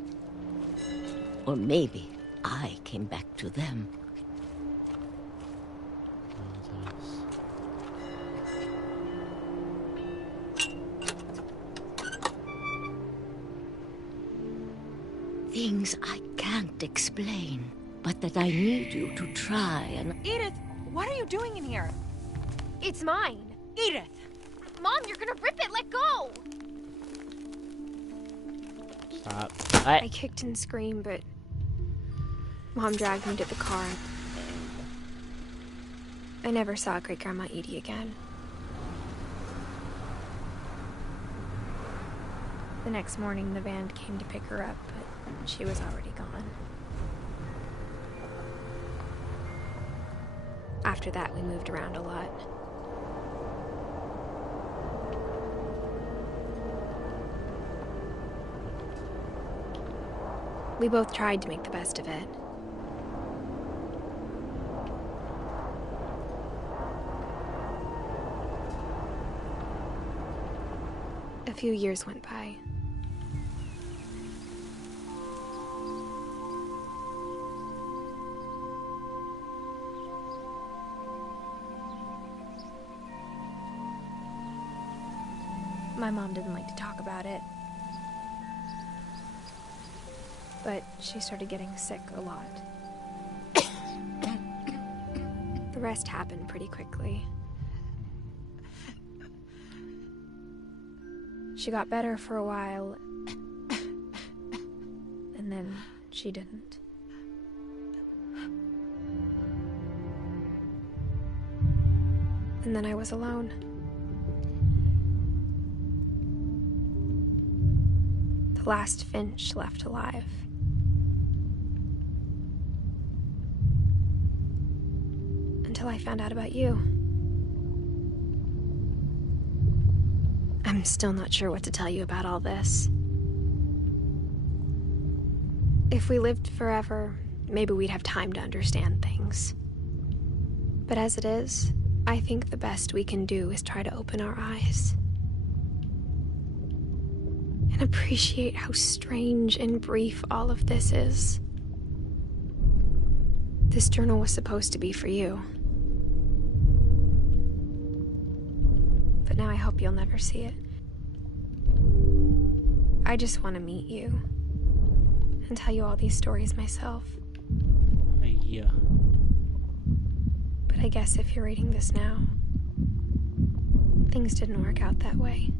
Or maybe I came back to them. Things I can't explain, but that I need you to try and... Edith, what are you doing in here? It's mine. Edith! Mom, you're gonna rip it! Let go! Stop. I kicked and screamed, but Mom dragged me to the car. I never saw Great-Grandma Edie again. The next morning, the van came to pick her up, but she was already gone. After that, we moved around a lot. We both tried to make the best of it. A few years went by. My mom didn't like to talk about it. But she started getting sick a lot. The rest happened pretty quickly. She got better for a while, and then she didn't. And then I was alone. The last Finch left alive. Until I found out about you. I'm still not sure what to tell you about all this. If we lived forever, maybe we'd have time to understand things. But as it is, I think the best we can do is try to open our eyes. And appreciate how strange and brief all of this is. This journal was supposed to be for you. But now I hope you'll never see it. I just want to meet you and tell you all these stories myself. Yeah. But I guess if you're reading this now, things didn't work out that way.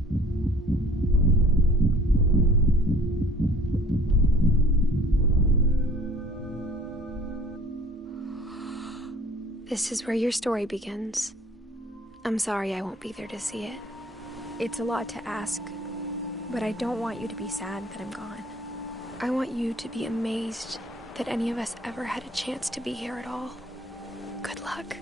This is where your story begins. I'm sorry I won't be there to see it. It's a lot to ask, but I don't want you to be sad that I'm gone. I want you to be amazed that any of us ever had a chance to be here at all. Good luck.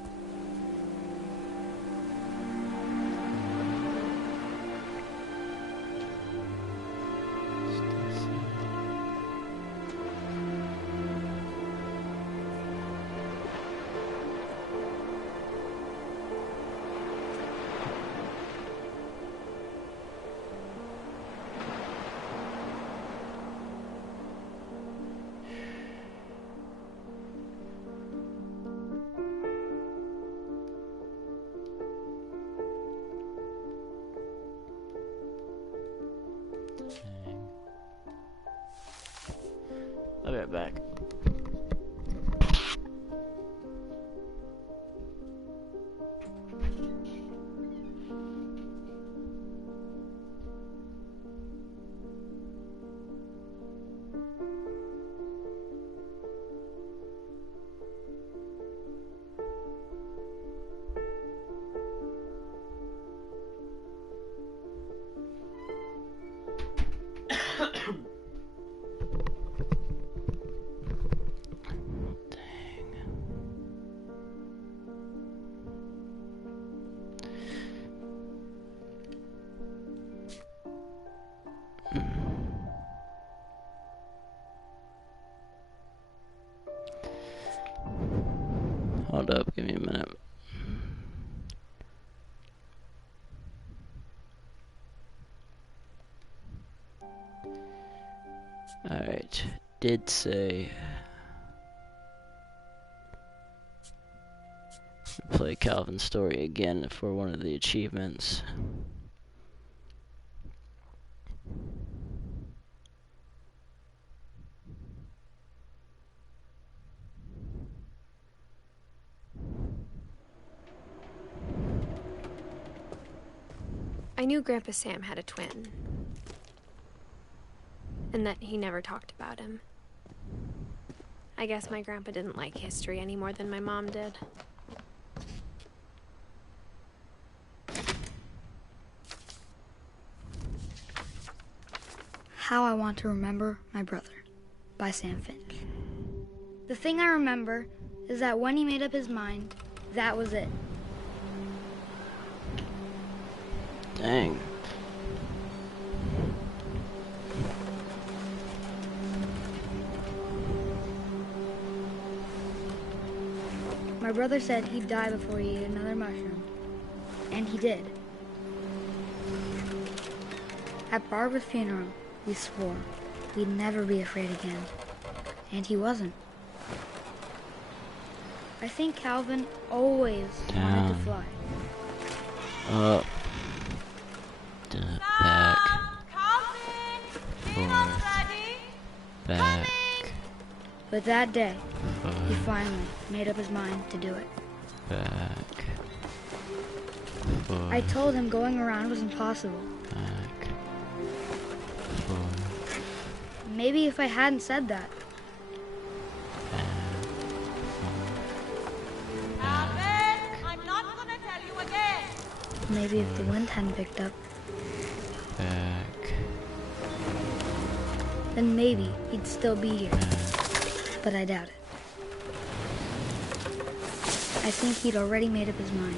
I'll be right back. Hold up, give me a minute. Alright, did say play Calvin's story again for one of the achievements. I knew Grandpa Sam had a twin, and that he never talked about him. I guess my grandpa didn't like history any more than my mom did. How I Want to Remember My Brother by Sam Finch. The thing I remember is that when he made up his mind, that was it. Dang. My brother said he'd die before he ate another mushroom. And he did. At Barbara's funeral, we swore we'd never be afraid again. And he wasn't. I think Calvin always wanted to fly. Back. But that day, he finally made up his mind to do it. Back. I told him going around was impossible. Back. Maybe if I hadn't said that. Calvin, I'm not gonna tell you again. Maybe if the wind hadn't picked up. Back. Then maybe he'd still be here. But I doubt it. I think he'd already made up his mind.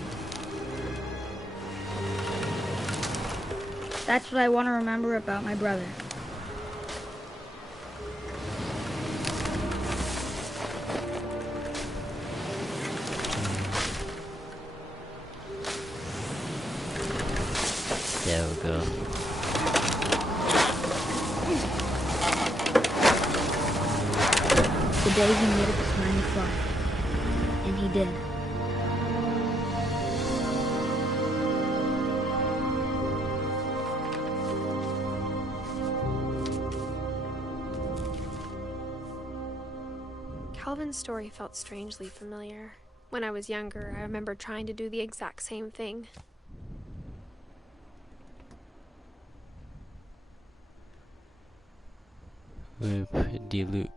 That's what I want to remember about my brother. There we go. The day he made up his mind to fly. And he did. Calvin's story felt strangely familiar. When I was younger, I remember trying to do the exact same thing. Loop-de-loop.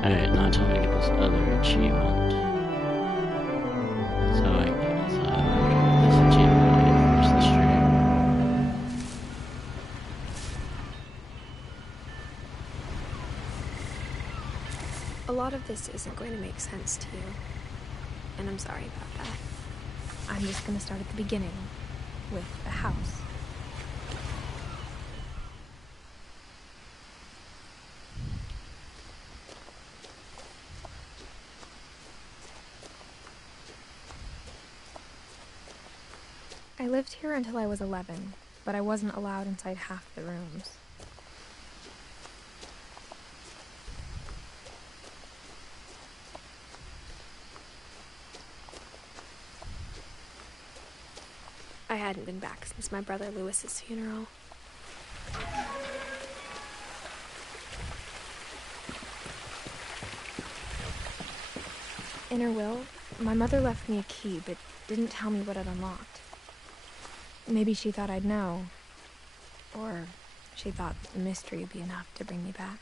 Alright, now time to get this other achievement. So I guess this achievement I can finish the stream. A lot of this isn't going to make sense to you, and I'm sorry about that. I'm just going to start at the beginning, with the house. I lived here until I was 11, but I wasn't allowed inside half the rooms. I hadn't been back since my brother Lewis's funeral. In her will, my mother left me a key, but didn't tell me what it unlocked. Maybe she thought I'd know, or she thought the mystery would be enough to bring me back.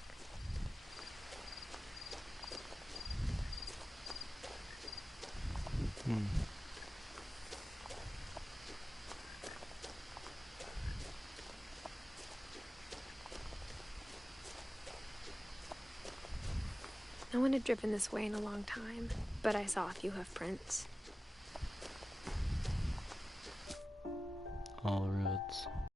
No one had driven this way in a long time, but I saw a few hoof prints. All roads.